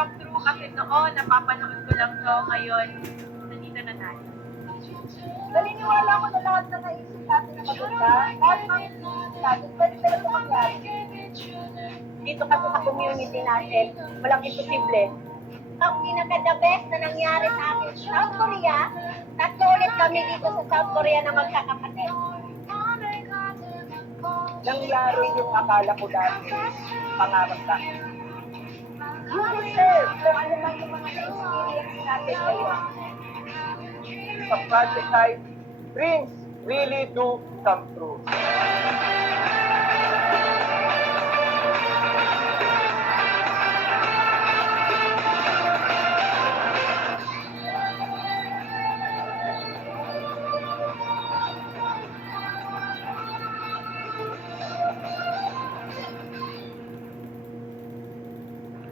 come true kasi noon, napapanood ko lang to, ngayon, nandito na tayo. Naniniwala ko na lahat na naisip natin na maganda, lahat ng natin, pwede talaga mangyari. Dito kasi sa community natin, walang imposible. Ang pinaka-the best na nangyari sa akin sa South Korea, tatlo ulit kami dito sa South Korea na magkakapatid. Nangyari yung akala ko dati, pangarap lang. You deserve kung ano man yung mga na-experience natin ngayon. Sa Project Life, dreams really do come true.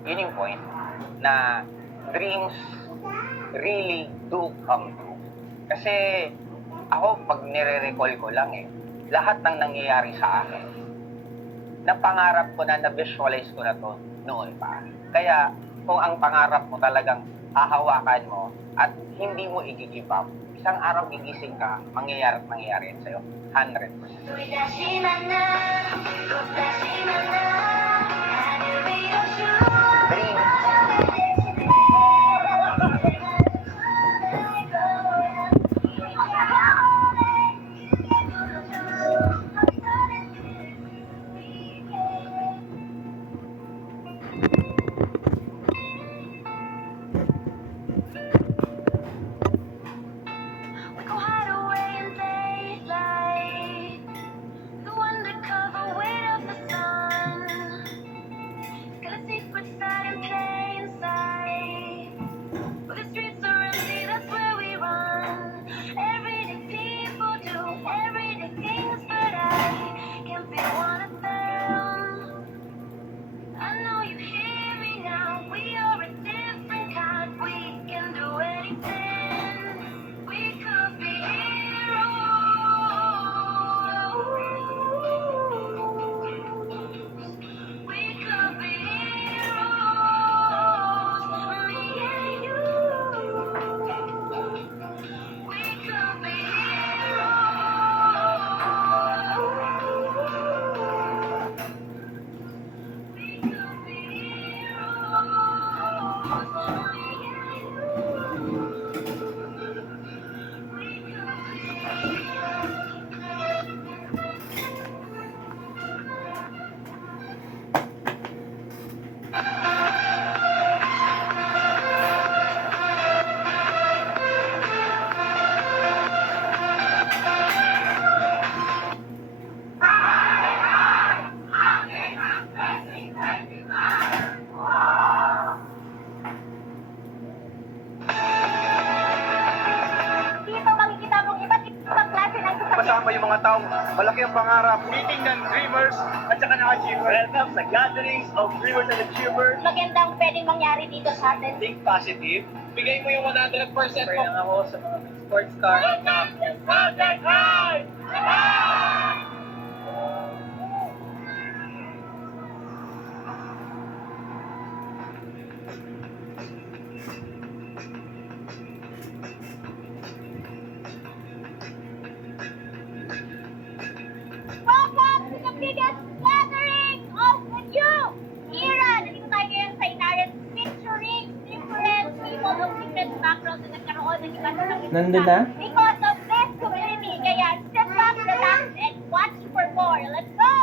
Yun yung point na dreams really do come true. Kasi ako, pag nire-recall ko lang lahat ng nangyayari sa akin, napangarap ko na, na-visualize ko na to noon pa. Kaya kung ang pangarap mo talagang hahawakan mo at hindi mo i-give up, isang araw gigising ka, mangyayari at mangyayari yan sa'yo. 100%. Dito makikita mong iba't ibang klase ng Kasama yung mga taong malaki ang pangarap, meeting ng dreamers at saka ng achievers. Welcome sa gatherings of dreamers and achievers. magandang pwedeng mangyari dito sa atin. Think positive. Bigay mo yung 100% mo. Pray lang ako sa mga sports car. Project High! Welcome to the biggest gathering of the new era! Nandito tayo ngayon sa Inaret featuring different people of different backgrounds na nagkaroon ng iba't ibang Nandun na? because of this community. Kaya step back, relax, and watch for more. Let's go!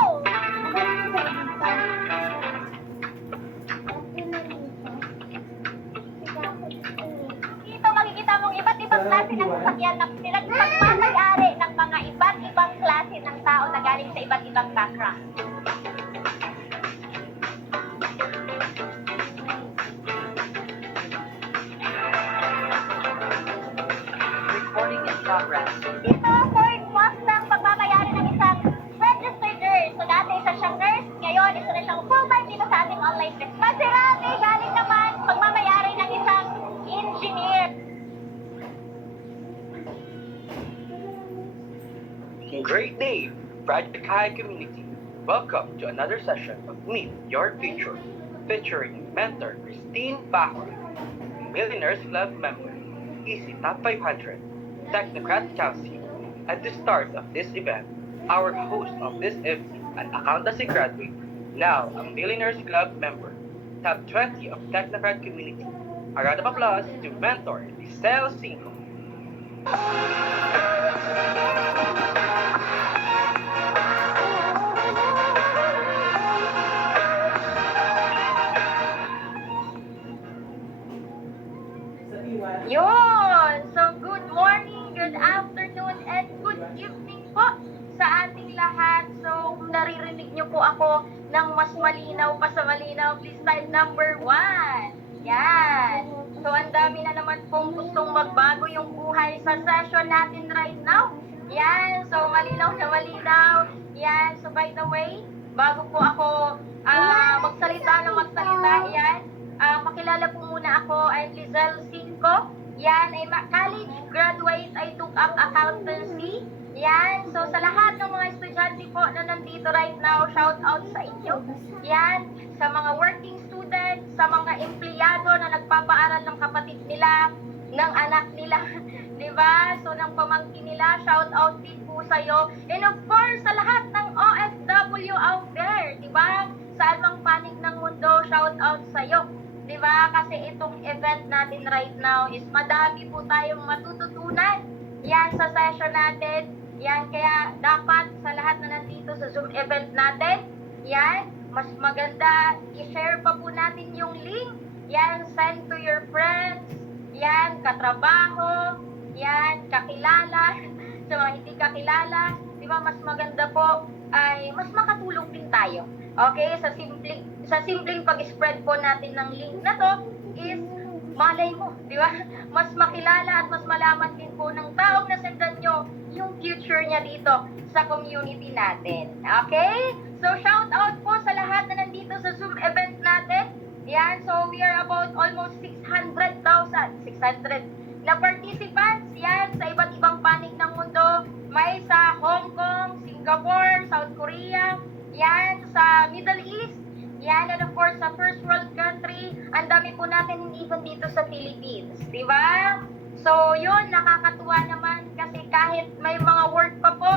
Dito makikita mong iba't ibang klase ng sasakyan na pinagpagmamayari ng mga iba't ibang klase ng tao na galing sa iba't ibang background. Recording in progress. Dito, Ford Mustang pagmamayari ng isang registered nurse. So dati isa siyang nurse, ngayon isa na siyang full-time dito sa ating online business. Maserati galing naman pagmamayari ng isang engineer. Great day, Project High community. Welcome to another session of Meet Your Future. featuring mentor Christine Bauer, Millionaires Club member, Easy Top 500, Technocrat Council. At the start of this event, our host of this evening, an accountancy graduate, now a Millionaires Club member, top 20 of Technocrat community. A round of applause to mentor Giselle Cinco. Yun! So, good morning, good afternoon, and good evening po sa ating lahat. So, kung naririnig niyo po ako ng mas malinaw pa sa malinaw, please type number 1. Yan. So, ang dami na naman pong gustong magbago yung buhay sa session natin right now. Yan. So, malinaw na malinaw. Yan. So, by the way, bago po ako magsalita, yan. Pakilala po muna ako, I'm Giselle Cinco. Yan, ay college graduate, I took up accountancy. Yan, so sa lahat ng mga estudyante po na nandito right now, shout out sa inyo. Yan, sa mga working students, sa mga empleyado na nagpapaaral ng kapatid nila, ng anak nila, di ba? So ng pamangkin nila, shout out din po sa iyo. And of course, sa lahat ng OFW out there, di ba? Saan mang panig ng mundo, shout out sa iyo. Diba? Kasi itong event natin right now is madami po tayong matututunan. Yan sa session natin. Yan, kaya dapat sa lahat na nandito sa Zoom event natin, yan, mas maganda i-share pa po natin yung link. Yan, send to your friends. Yan, katrabaho. Yan, kakilala. Sa mga hindi kakilala. Diba? Mas maganda po ay mas makatulong din tayo. Okay? Sa simpleng pag-spread po natin ng link na to is malay mo, di ba? Mas makilala at mas malaman din po ng taong nasendan nyo yung future niya dito sa community natin. Okay? So, shout out po sa lahat na nandito sa Zoom event natin. Yan, so we are about almost 600 na participants. Yan, sa iba't ibang panig ng mundo. May sa Hong Kong, Singapore, South Korea, yan, sa Middle East, yan, and of course, sa first world country, ang dami po natin even dito sa Philippines, di ba? So, yun, nakakatuwa naman kasi kahit may mga work pa po,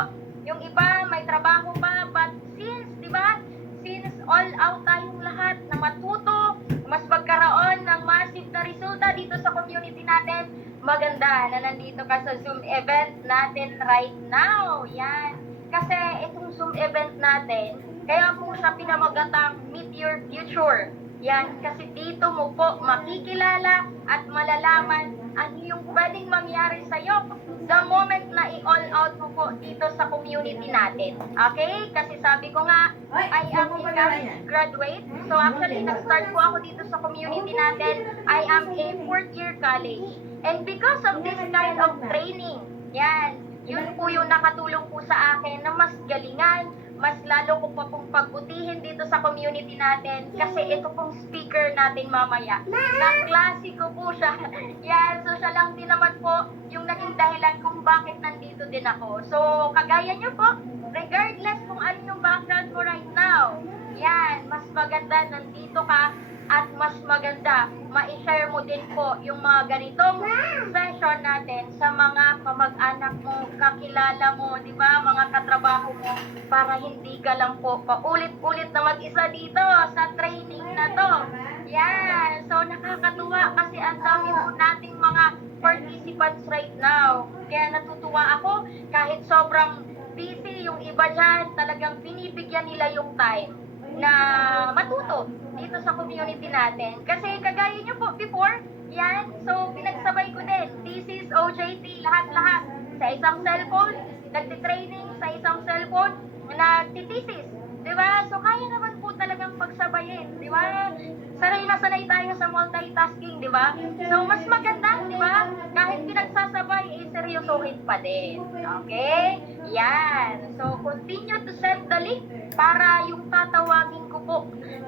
yung iba may trabaho pa, but since, di ba, since all out tayong lahat na matuto, mas magkaroon ng massive na resulta dito sa community natin, maganda na nandito ka sa Zoom event natin right now. Yan. Kasi itong Zoom event natin, kaya po siya pinamagatang Meet Your Future. Yan, kasi dito mo po makikilala at malalaman ano yung pwedeng mangyari sa'yo the moment na i-all out mo po dito sa community natin. Okay? Kasi sabi ko nga, I am a college graduate. So actually, nag-start po ako dito sa community natin. I am a 4th year college. And because of this kind of training, yan, yun po yung nakatulong po sa akin na mas galingan, mas lalo ko pa pong pagbutihin dito sa community natin kasi ito pong speaker natin mamaya. Kaklase ko po siya. Yan, so siya lang din naman po yung naging dahilan kung bakit nandito din ako. So, kagaya nyo po, regardless kung ano yung background mo right now, yan, mas maganda nandito ka at mas maganda ma-share mo din po yung mga ganitong session natin sa mga kamag-anak mo, kakilala mo, di ba, mga katrabaho mo, para hindi ka lang po paulit-ulit na mag-isa dito sa training na to. Yan, so nakakatuwa kasi ang dami po nating mga participants right now. Kaya natutuwa ako kahit sobrang busy yung iba dyan, talagang binibigyan nila yung time na matuto dito sa community natin. Kasi kagaya nyo po before, yan, so pinagsabay ko din, thesis, OJT, lahat-lahat sa isang cellphone, nagtitraining sa isang cellphone, nagtitesis, di ba? So kaya naman po talagang pagsabayin, di ba? Sanay na sanay tayo sa multitasking, di ba? So mas maganda, di ba? Kahit pinagsasabay, seryosohin pa din. Okay? Yan. So continue to send the link para yung tatawagin ko po,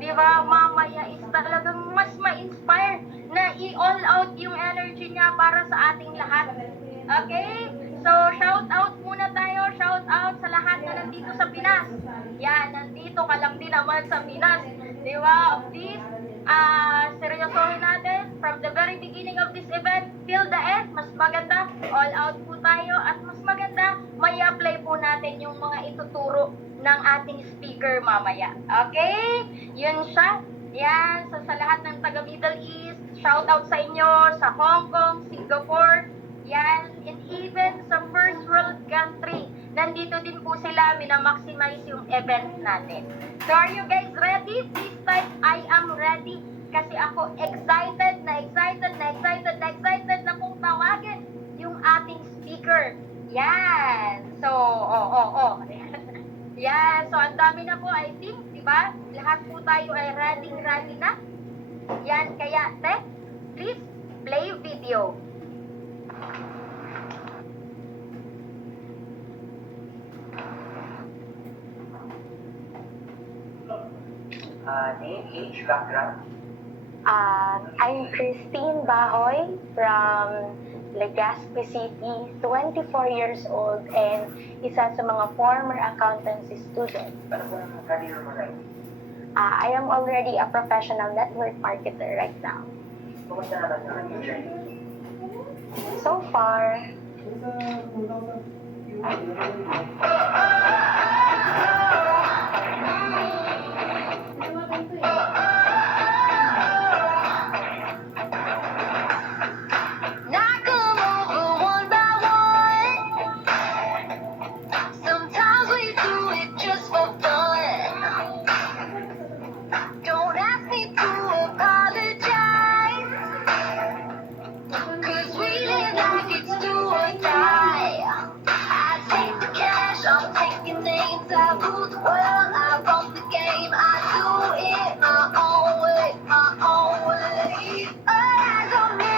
di ba, mamaya is talagang mas ma-inspire na i-all out yung energy niya para sa ating lahat. Okay? So, shout out muna tayo. Shout out sa lahat na nandito sa Pinas. Yan, nandito ka lang din naman sa Pinas. Di ba? Of this seryosohin natin from the very beginning of this event till the end. Mas maganda, all out po tayo at mas maganda, may apply po natin yung mga ituturo ng ating speaker mamaya. Okay? Yun siya. Yan, so sa lahat ng taga Middle East, shout out sa inyo, sa Hong Kong, Singapore, yan, and even sa first world country. Nandito din po sila, minamaximize yung event natin. So are you guys ready? This time, I am ready. Kasi ako excited na kung tawagin yung ating speaker. Yan. So, Yan. So, ang dami na po, I think, di ba? Lahat po tayo ay ready na. Yan. Kaya, please, play video. Name, age, background. I'm Christine Bahoy from Legazpi City, 24 years old, and isa sa mga former accountancy student. Ano po ang career mo right? I am already a professional network marketer right now. Kumusta naman ang journey? So far, Knock 'em over one by one. Sometimes we do it just for fun. Don't ask me to apologize, 'cause we live like it's do or die. I take the cash, I'm taking names, I rule the world, I run the game, I do it my own way, my own way. All eyes on me.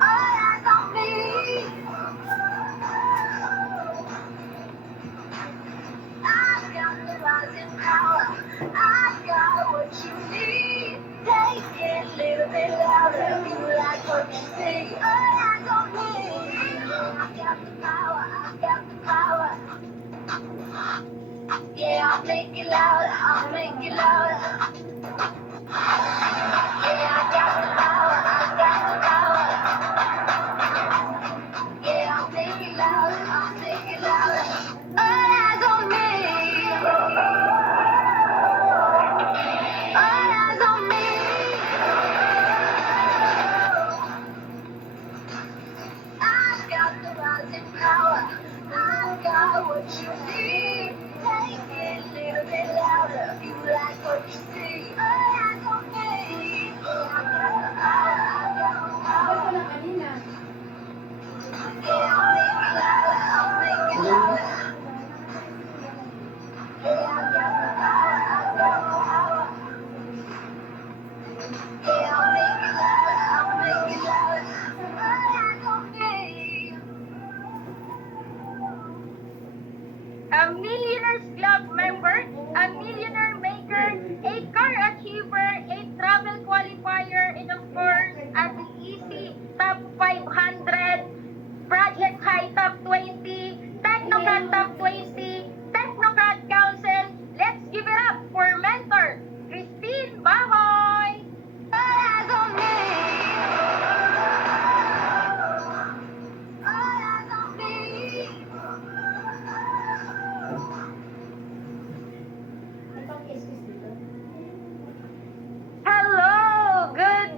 All eyes on me. I've got the rising power. I've got what you need. Take it a little bit louder. You like what you see. All eyes on me. I've got the power. I've got the power. Yeah, I'll make it louder. I'll make it louder. Yeah, I got the power. I got the power. Yeah, I'll make it louder. I'll make it louder. All eyes on me. All eyes on me. I've got the rising power. I've got what you need. Take it a little bit louder. You like what you see. All eyes on me. Yeah, I got the power. I got the power. Yeah, I'll make it louder. I'll make it louder. Yeah, I got the power. I got the power. Yeah, I'll make it louder. I'll make it louder. All eyes on me. A Millionaires Club member, a millionaire maker, a car achiever, a travel qualifier, and of course, at the EC Top 500, Project High Top 20, Technocrat Top 20, Technocrat Council. Let's give it up for mentor, Christine Bahoy! All eyes on me! All eyes on me! Hello! Good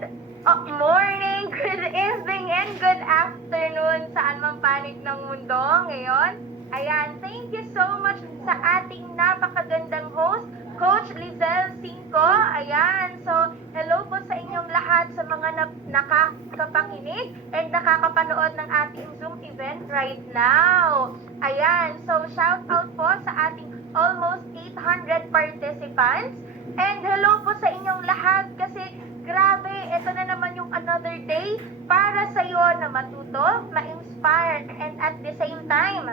morning, good evening, and good afternoon saan man panig ng mundo ngayon. Ayan, thank you so much sa ating napakagandang host, Coach Lizelle Cinco. Ayan, so hello po sa inyong lahat sa mga nakakapakinig and nakakapanood ng ating Zoom event right now. Ayan, so shout out po sa ating almost 800 participants. And hello po sa inyong lahat kasi grabe, ito na naman yung another day para sa iyo na matuto, ma-inspire, and at the same time,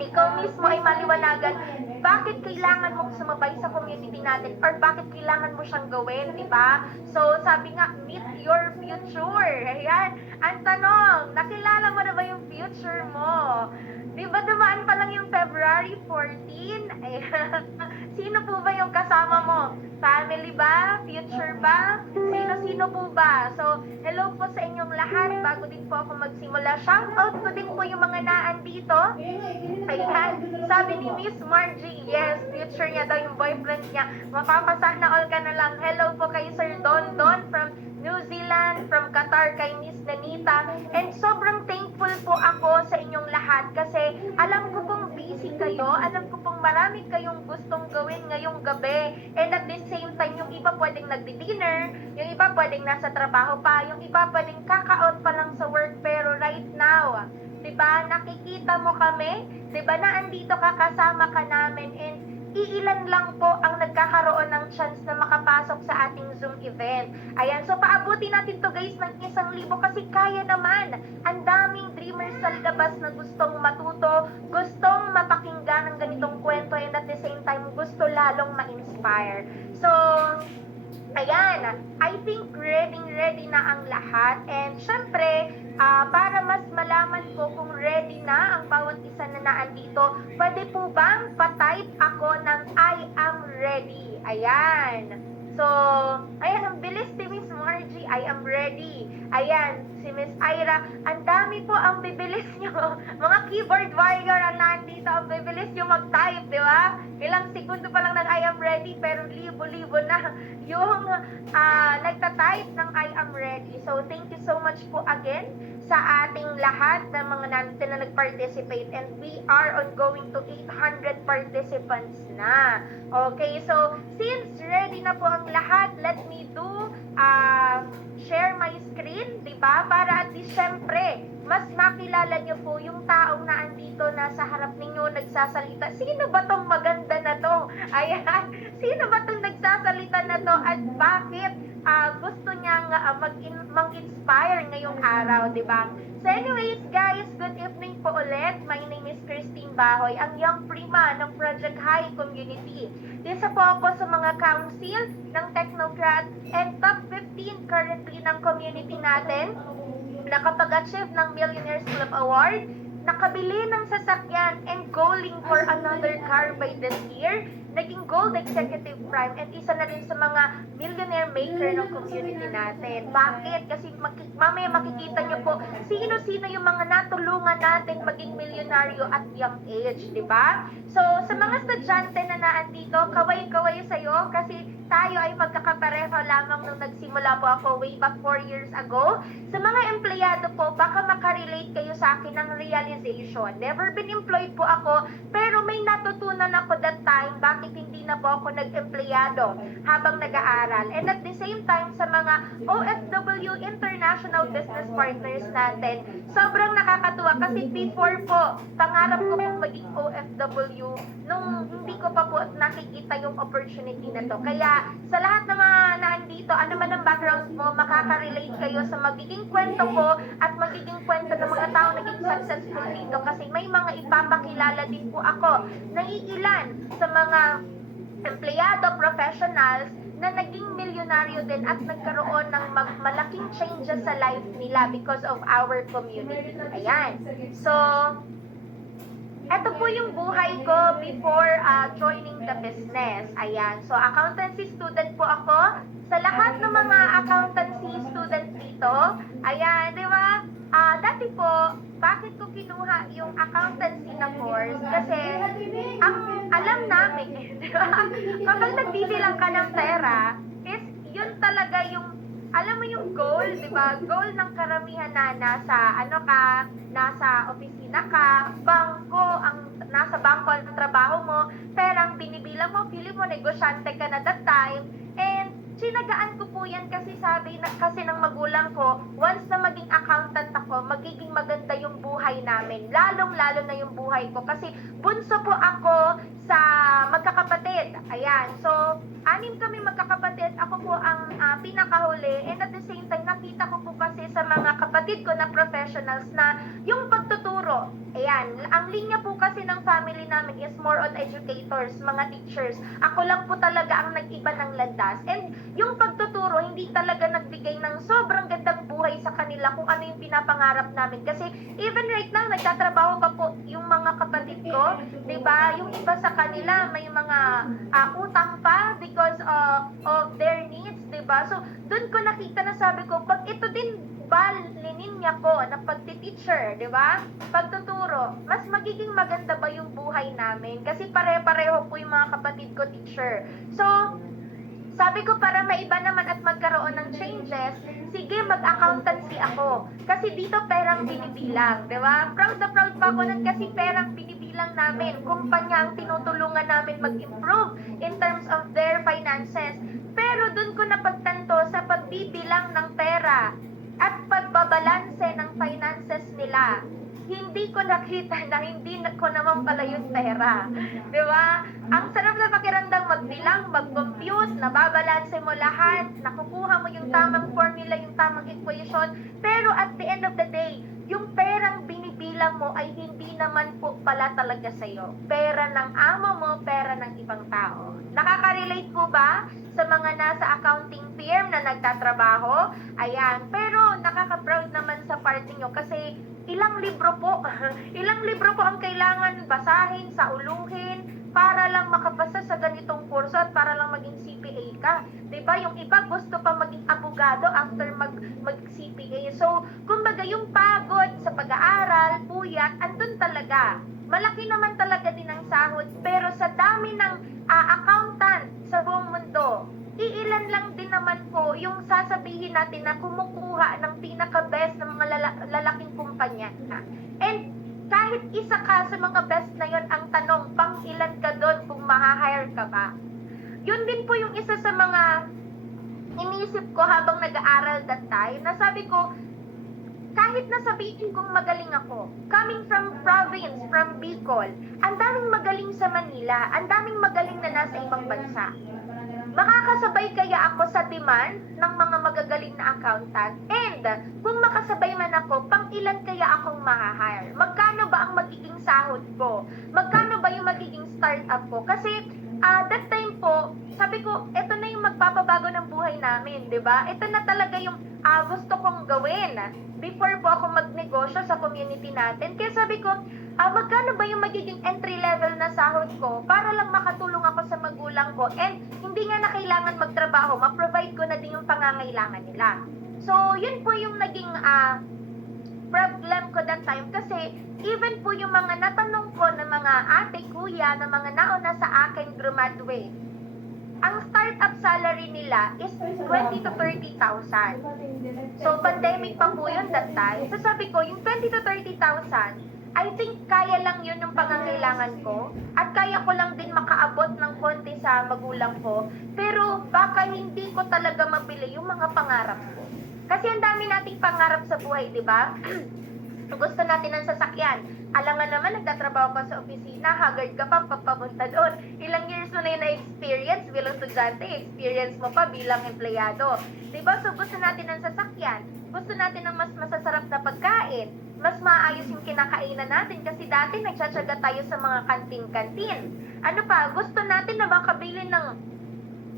ikaw mismo ay maliwanagan bakit kailangan mo sumabay sa community natin or bakit kailangan mo siyang gawin, di ba? So, sabi nga, meet your future. Ayan. Ang tanong, nakilala mo na ba yung future mo? Di ba dumaan pa lang yung February 14? Ayan. Sino po ba yung kasama mo? Family ba? Future ba? Sino-sino po ba? So, hello po sa inyong lahat. Bago din po ako magsimula, shoutout ko din po yung mga naandito. Ayan, sabi ni Miss Margie, yes, future niya daw yung boyfriend niya. Mapapasana all ka na lang. Hello po kay Sir Don Don from New Zealand, from Qatar kay Miss Nanita. And sobrang thankful po ako sa inyong lahat kasi alam ko pong busy kayo, alam ko pong marami kayong gustong gawin ngayong gabi. And at the same time, yung iba pwedeng nagdi-dinner, yung iba pwedeng nasa trabaho pa, yung iba pwedeng kaka-out pa lang sa work, pero right now, 'di ba? Nakikita mo kami, 'di ba? Na andito ka, kasama ka namin, and iilan lang po ang nagkakaroon ng chance na makapasok sa ating Zoom event. Ayan, so paabutin natin to guys ng 1,000 kasi kaya naman. Ang daming dreamers sa labas na gustong matuto, gustong mapakinggan ng ganitong kwento, and at the same time gusto lalong ma-inspire. So, ayan, I think ready na ang lahat. And syempre, para mas malaman ko kung ready na ang bawat isa na naandito, pwede po bang patype ako ng I am ready? Ayan. So, ayan, ang bilis ni Miss Margie, I am ready. Ayan, si Miss Ira, ang dami po ang bibilis nyo. Mga keyboard warrior ang nandito, ang bibilis nyo mag-type, di ba? Ilang segundo pa lang ng I am ready, pero libo-libo na yung nagta-type ng I am ready. So, thank you so much po again sa ating lahat ng mga nandito na nag-participate, and we are on going to 800 participants na. Okay, so since ready na po ang lahat, let me do share my screen, di ba? Para at least syempre, mas makilala niyo po yung taong na andito na sa harap ninyo nagsasalita. Sino ba tong maganda na to? Ayan, sino ba tong nagsasalita na to at bakit gusto niyang mag-inspire ngayong araw, di ba? So anyways, guys, good evening po ulit. My name is Christine Bahoy, ang Young Prima ng Project High Community. Isa po ako sa mga council ng Technocrat and top 15 currently ng community natin. Nakapag-achieve ng Millionaires Club Award, nakabili ng sasakyan, and goaling for another car by this year. Naging Gold Executive Prime, and isa na rin sa mga millionaire maker ng community natin. Bakit? Kasi mamaya makikita nyo po sino-sino yung mga natulungan natin maging milyonaryo at young age, di ba? So, sa mga estudyante na naandito, kaway-kaway sa'yo kasi tayo ay magkakapareho lamang nung nagsimula po ako way back 4 years ago. Sa mga empleyado po, baka makarelate kayo sa akin ng realization. Never been employed po ako, pero may natutunan ako that time bakit hindi na po ako nag-empleyado habang nag-aaral. And at the same time, sa mga OFW International Business Partners natin, sobrang nakakatuwa kasi before po, pangarap ko pong maging OFW nung hindi ko pa po nakikita yung opportunity na to. Kaya sa lahat ng mga naandito, ano man ang background mo, makaka-relate kayo sa magiging kwento ko at magiging kwento ng mga tao naging successful dito kasi may mga ipapakilala din po ako na iilan sa mga empleyado, professionals na naging milyonaryo din at nagkaroon ng malaking changes sa life nila because of our community. Ayan. So, ito po yung buhay ko before joining the business. Ayan. So, accountancy student po ako. Sa lahat ng mga accountancy students dito, ayan, di ba? Dati po, bakit ko kinuha yung accountancy na course? Kasi, ang alam namin, di ba? Kapag nagbibilang ka ng pera, is yun talaga yung, alam mo yung goal, di ba? Goal ng karamihan na nasa opisina ka, bangko, nasa bangko ang trabaho mo, perang binibilang mo, feeling mo, negosyante ka na that time, and sinagaan ko po yan kasi kasi ng magulang ko, once na maging accountant ako, magiging maganda yung buhay namin. Lalong-lalo na yung buhay ko. Kasi bunso po ako sa magkakapatid. Ayan. So, 6 kami magkakapatid. Ako po ang pinakahuli. And at the same time, nakita ko po kasi sa mga kapatid ko na professionals na yung pagtuturo. Ayan. Ang linya po kasi ng family namin is more on educators, mga teachers. Ako lang po talaga ang nag-iba ng landas. And yung pagtuturo, hindi talaga nagbigay ng sobrang gandang buhay sa kanila kung ano yung pinapangarap namin. Kasi even right now, nagtatrabaho pa po yung mga kapatid ko 'di ba? Yung iba sa kanila may mga utang pa because of their needs, 'di ba? So, doon ko nakita na sabi ko, pag ito din ba lininya ko na pagti-teacher, 'di ba? Pagtuturo, mas magiging maganda ba yung buhay namin? Kasi pare-pareho po yung mga kapatid ko teacher. So, sabi ko para maiba naman at magkaroon ng changes, sige mag-accountancy ako. Kasi dito perang binibilang, di ba? Proud na proud pa ako nun kasi perang binibilang namin. Kumpanya ang tinutulungan namin mag-improve in terms of their finances. Pero dun ko napagtanto sa pagbibilang ng pera at pagbabalanse ng finances nila, hindi ko nakita na hindi ko naman pala yung pera. Di ba? Ang sarap na pakiramdang magbilang, mag-compute, nababalanse mo lahat, nakukuha mo yung tamang formula, yung tamang equation, pero at the end of the day, yung perang binibilang mo ay hindi naman po pala talaga sa'yo. Pera ng amo mo, pera ng ibang tao. Nakaka-relate po ba sa mga nasa accounting firm na nagtatrabaho? Ayan. Pero nakaka-proud naman sa party nyo kasi ilang libro po ang kailangan basahin, sauluhin, para lang makapasa sa ganitong kurso at para lang maging CPA ka. Diba? Yung iba gusto pa maging abogado after mag-CPA. So, kumbaga yung pagod sa pag-aaral, puyat, andun talaga. Malaki naman talaga din ang sahod, pero sa dami ng accountant sa buong mundo, iilan lang din naman po yung sasabihin natin na kumukuha ng pinaka-best ng mga lalaking kumpanya. And kahit isa ka sa mga best na yon, ang tanong, pang ilan ka doon kung maha-hire ka ba? Yun din po yung isa sa mga inisip ko habang nag-aaral that time, na sabi ko, kahit nasabihin kong magaling ako, coming from province, from Bicol, ang daming magaling sa Manila, ang daming magaling na nasa ibang bansa. Makakasabay kaya ako sa demand ng mga magagaling na accountant? And kung makasabay man ako, pang ilan kaya akong ma-hire? Magkano ba ang magiging sahod ko? Magkano ba yung magiging startup ko? Kasi that time po, sabi ko, ito na yung magpapabago ng buhay namin, di ba? Ito na talaga yung gusto kong gawin before po ako magnegosyo sa community natin. Kaya sabi ko, magkano ba yung magiging entry level na sahod ko para lang makatulong ako sa magulang ko and hindi nga na kailangan magtrabaho, ma-provide ko na din yung pangangailangan nila. So, yun po yung naging problem ko that time kasi even po yung mga natanong ko ng mga ate, kuya, na mga nauna sa akin graduate, ang startup salary nila is 20 to 30,000. So, pandemic pa po yun that time. So, sabi ko, yung 20 to 30,000, I think kaya lang yun yung pangangailangan ko at kaya ko lang din makaabot ng konti sa magulang ko, pero baka hindi ko talaga mabili yung mga pangarap ko. Kasi ang dami nating pangarap sa buhay, di ba? Gusto natin ng sasakyan. Alam nga naman, nagtatrabaho ka sa opisina, haggard ka pa papunta doon. Ilang years mo na yun na-experience bilang estudyante, experience mo pa bilang empleyado. Diba? So, gusto natin ng sasakyan. Gusto natin ng mas masasarap na pagkain. Mas maayos yung kinakainan natin kasi dati nagtsatsaga tayo sa mga kantin-kantin. Ano pa? Gusto natin na makabili ng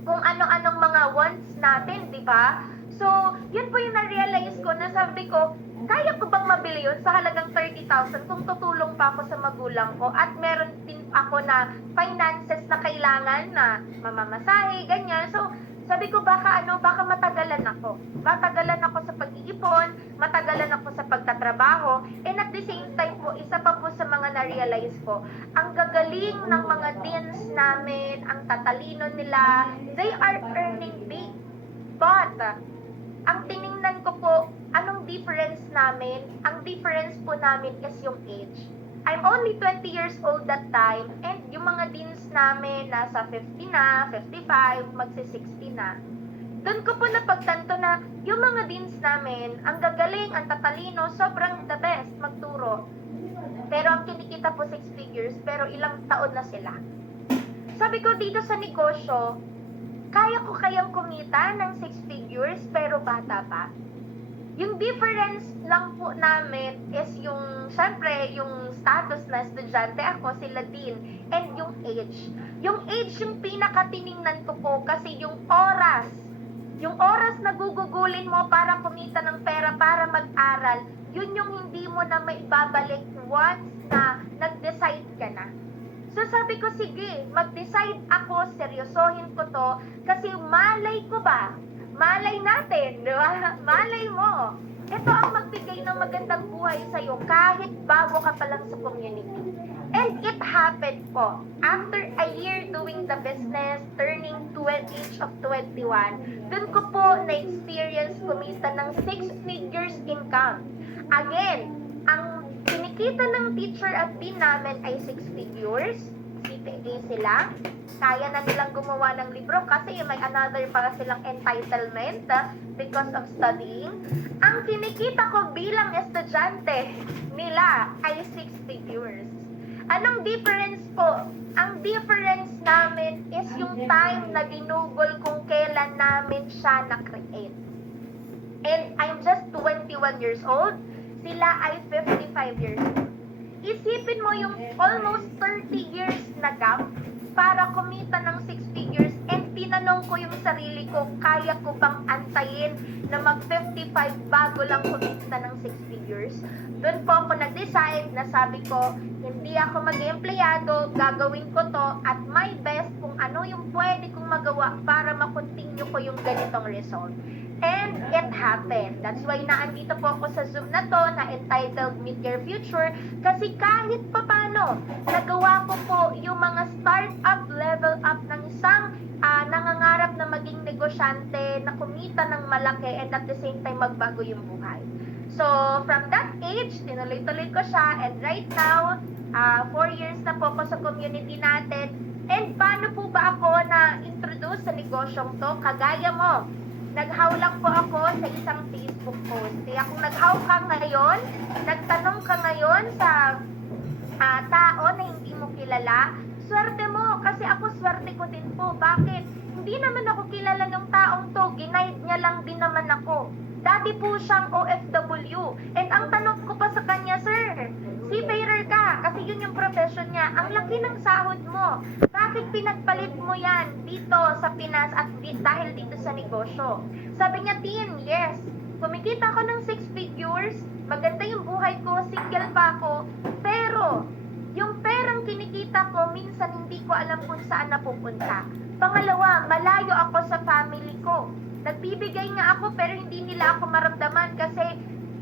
kung ano-anong mga wants natin, di ba? So, yun po yung na-realize ko na sabi ko, kaya ko bang mabili yun sa halagang 30,000 kung tutulong pa ako sa magulang ko at meron din ako na finances na kailangan na mamamasahe, ganyan. So, sabi ko baka matagalan ako. Matagalan ako sa pag-iipon, matagalan ako sa pagtatrabaho, and at the same time po, isa pa po sa mga na-realize ko, ang gagaling ng mga deans namin, ang tatalino nila, they are earning big. But, ang tiningnan ko po, anong difference namin? Ang difference po namin is yung age. I'm only 20 years old that time, and yung mga deans namin nasa 50 na, 55, magsi-60 na. Doon ko po napagtanto na yung mga deans namin, ang gagaling, ang tatalino, sobrang the best magturo. Pero ang kinikita po 6 figures, pero ilang taon na sila. Sabi ko dito sa negosyo, kaya ko kayang kumita ng 6 figures pero bata pa. Yung difference lang po namin is yung, syempre, yung status na estudyante ako, sila din, and yung age. Yung age yung pinakatiningnan ko po kasi yung oras na gugugulin mo para kumita ng pera, para mag-aral, yun yung hindi mo na maibabalik once na nag-decide ka na. So sabi ko, sige, mag-decide ako, seryosohin ko to, kasi malay ko ba? Malay natin, di ba? Malay mo. Ito ang magbigay ng magandang buhay sa'yo kahit bago ka pa lang sa community. And it happened po. After a year doing the business, turning to an age of 21, dun ko po na-experience kumita ng 6 figures income. Again, ang kinikita ng teacher at dean namin ay 6 figures. CPA sila. Kaya na nilang gumawa ng libro kasi may another para silang entitlement because of studying. Ang kinikita ko bilang estudyante nila ay 6 figures. Anong difference po? Ang difference namin is yung time na ginugol kung kailan namin siya na-create. And I'm just 21 years old. Sila ay 55 years old. Isipin mo yung almost 30 years na gap para kumita ng 6 figures, and tinanong ko yung sarili ko, kaya ko bang antayin na mag-55 bago lang kumita ng 6 figures? Doon po ako nag-decide na sabi ko, hindi ako mag-empleyado, gagawin ko to at my best kung ano yung pwede kong magawa para makontinue ko yung ganitong result. And it happened. That's why naandito po ako sa Zoom na to na entitled Meet Your Future, kasi kahit papano nagawa ko po yung mga start-up, level up ng isang nangangarap na maging negosyante, na kumita ng malaki and at the same time magbago yung buhay. So, from that age, tinuloy-tuloy ko siya, and right now, 4 years na po ako sa community natin. And paano po ba ako na-introduce sa negosyong to? Kagaya mo, naghaw lang po ako sa isang Facebook post. Kaya kung naghaw ka ngayon, nagtanong ka ngayon sa tao na hindi mo kilala, swerte mo, kasi ako swerte ko din po. Bakit? Hindi naman ako kilala ng taong to, ginaid niya lang din naman ako. Dati po siyang OFW. And ang tanong ko pa sa kanya, sir, seafarer ka, kasi yun yung profession niya. Ang laki ng sahod mo. Bakit pinagpalit mo yan dito sa Pinas at dahil dito sa negosyo? Sabi niya, Tin, yes, kumikita ako ng 6 figures, maganda yung buhay ko, single pa ako, pero yung perang kinikita ko, minsan hindi ko alam kung saan napupunta. Pangalawa, malayo ako sa family ko. Nagbibigay nga ako pero hindi nila ako maramdaman kasi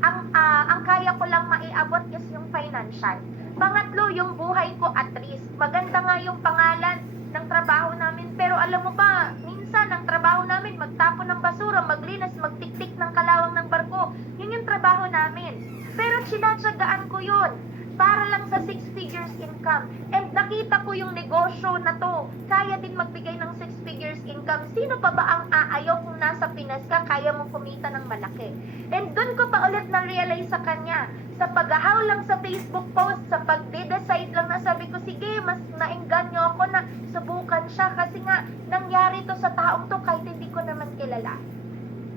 ang kaya ko lang maiabot is yung financial. Pangatlo, yung buhay ko at risk. Maganda nga yung pangalan ng trabaho namin, pero alam mo ba, minsan ang trabaho namin magtapon ng basura, maglinis, magtiktik ng kalawang ng barko. Yun yung trabaho namin. Pero sinatsagaan ko yun para lang sa 6 figures income. And nakita ko yung negosyo na to, kaya din magbigay ng 6 figures income. Sino pa ba ang aayaw kung nasa Pinas ka, kaya mong kumita ng malaki? And dun ko pa ulit na-realize sa kanya, sa paghahaw lang sa Facebook post, sa pagde-decide lang na sabi ko, sige, mas naengganyo ako na subukan siya kasi nga, nangyari to sa taong to kahit hindi ko naman kilala.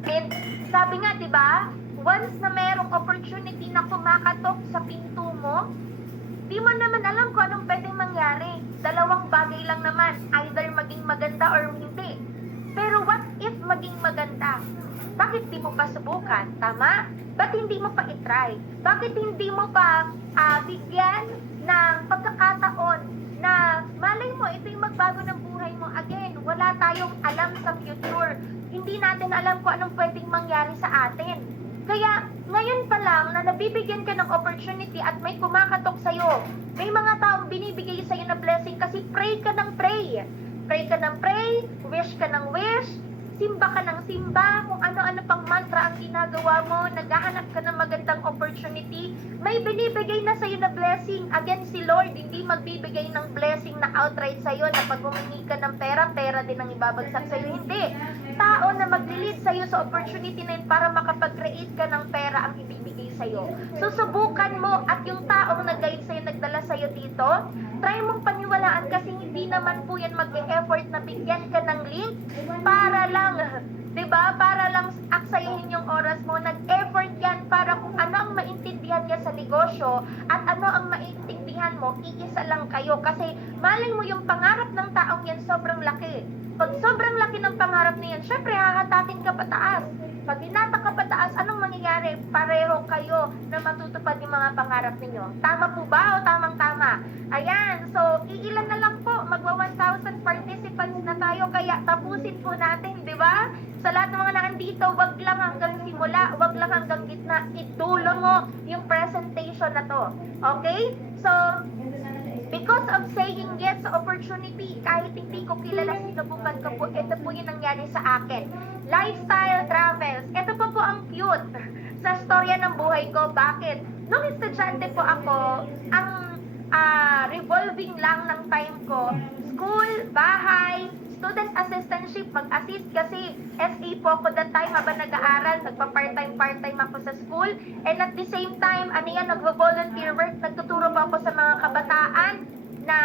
And sabi nga, di ba, once na merong opportunity na kumakatok sa pinto mo, di mo naman alam kung anong pwedeng mangyari. Dalawang bagay lang naman, either maging maganda or hindi. Pero what if maging maganda? Bakit di mo pa subukan? Tama? Ba't hindi mo pa itry? Bakit hindi mo pa bigyan ng pagkakataon na malay mo, ito yung magbago ng buhay mo? Again, wala tayong alam sa future. Hindi natin alam kung anong pwedeng mangyari sa atin. Kaya, ngayon pa lang na nabibigyan ka ng opportunity at may kumakatok sa'yo, may mga taong binibigay sa'yo na blessing kasi pray ka ng pray. Pray ka ng pray, wish ka ng wish, simba ka ng simba, kung ano-ano pang mantra ang ginagawa mo, naghahanap ka ng magandang opportunity, may binibigay na sa'yo na blessing. Again, si Lord hindi magbibigay ng blessing na outright sa'yo na pag humingi ka ng pera, pera din ang ibabagsak sa'yo. Hindi. Tao na maglilid sa'yo sa opportunity na yun para makapag-create ka ng pera ang ibibigay sa'yo. So, subukan mo at yung taong nag-guide sa'yo, nagdala sa'yo dito, try mong paniwalaan kasi hindi naman po yan mag-e-effort na bigyan ka ng link para lang, diba? Para lang aksayahin yung oras mo. Nag-effort yan para kung ano ang maintindihan niya sa negosyo at ano ang maintindihan mo, iisa lang kayo. Kasi malay mo yung pangarap ng taong yan sobrang laki. Pag sobrang laki ng pangarap na yan, syempre hahatakin ka pataas. Pag hinatak ka pataas, anong mangyayari? Pareho kayo na matutupad yung mga pangarap ninyo. Tama po ba o tamang-tama? Ayan, so iilan na tapusin po natin, di ba? Sa lahat ng mga nandito, wag lang hanggang simula, wag lang hanggang gitna, itulo mo yung presentation na to. Okay? So, because of saying yes sa opportunity, kahit hindi ko kilala sino po man ko po, ito po yung nangyari sa akin. Lifestyle travels. Ito po ang cute sa storya ng buhay ko. Bakit? Nung estudyante po ako, ang revolving lang ng time ko, school, bahay, student assistantship, mag-assist kasi SA po ako that time habang nag-aaral, nagpa-part-time ako sa school, and at the same time, nagvo-volunteer work, nagtuturo po ako sa mga kabataan na,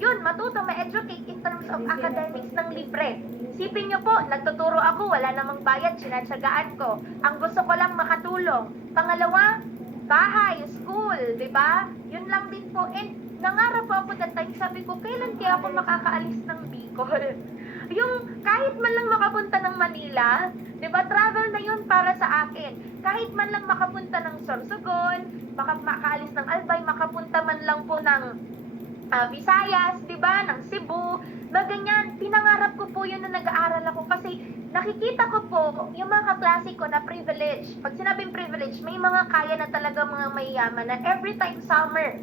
yun, matuto, ma-educate in terms of academics ng libre. Sipin nyo po, nagtuturo ako, wala namang bayad, sinatsagaan ko. Ang gusto ko lang makatulong. Pangalawa, bahay, school, di ba? Yun lang din po. And nangarap po ako that time, sabi ko, kailan kaya ako makakaalis ng Bicol? Yung kahit man lang makapunta ng Manila, di ba, travel na yun para sa akin. Kahit man lang makapunta ng Sorsogon, makaalis ng Albay, makapunta man lang po ng Visayas, di ba, ng Cebu, ganyan, pinangarap ko po yun na nag-aaral ako kasi nakikita ko po yung mga kaklase ko na privilege. Pag sinabing privilege, may mga kaya na talaga mga mayayaman na every time summer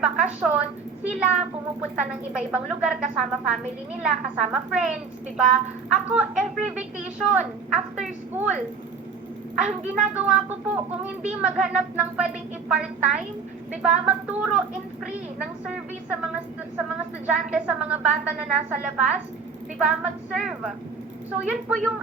bakasyon, sila pumupunta ng iba-ibang lugar kasama family nila, kasama friends, di ba? Ako, every vacation, after school, ang ginagawa ko po, kung hindi maghanap ng pwedeng i-part-time, 'di ba? Magturo in free ng service sa mga estudyante, sa mga bata na nasa labas, 'di ba? Mag-serve. So, yun po yung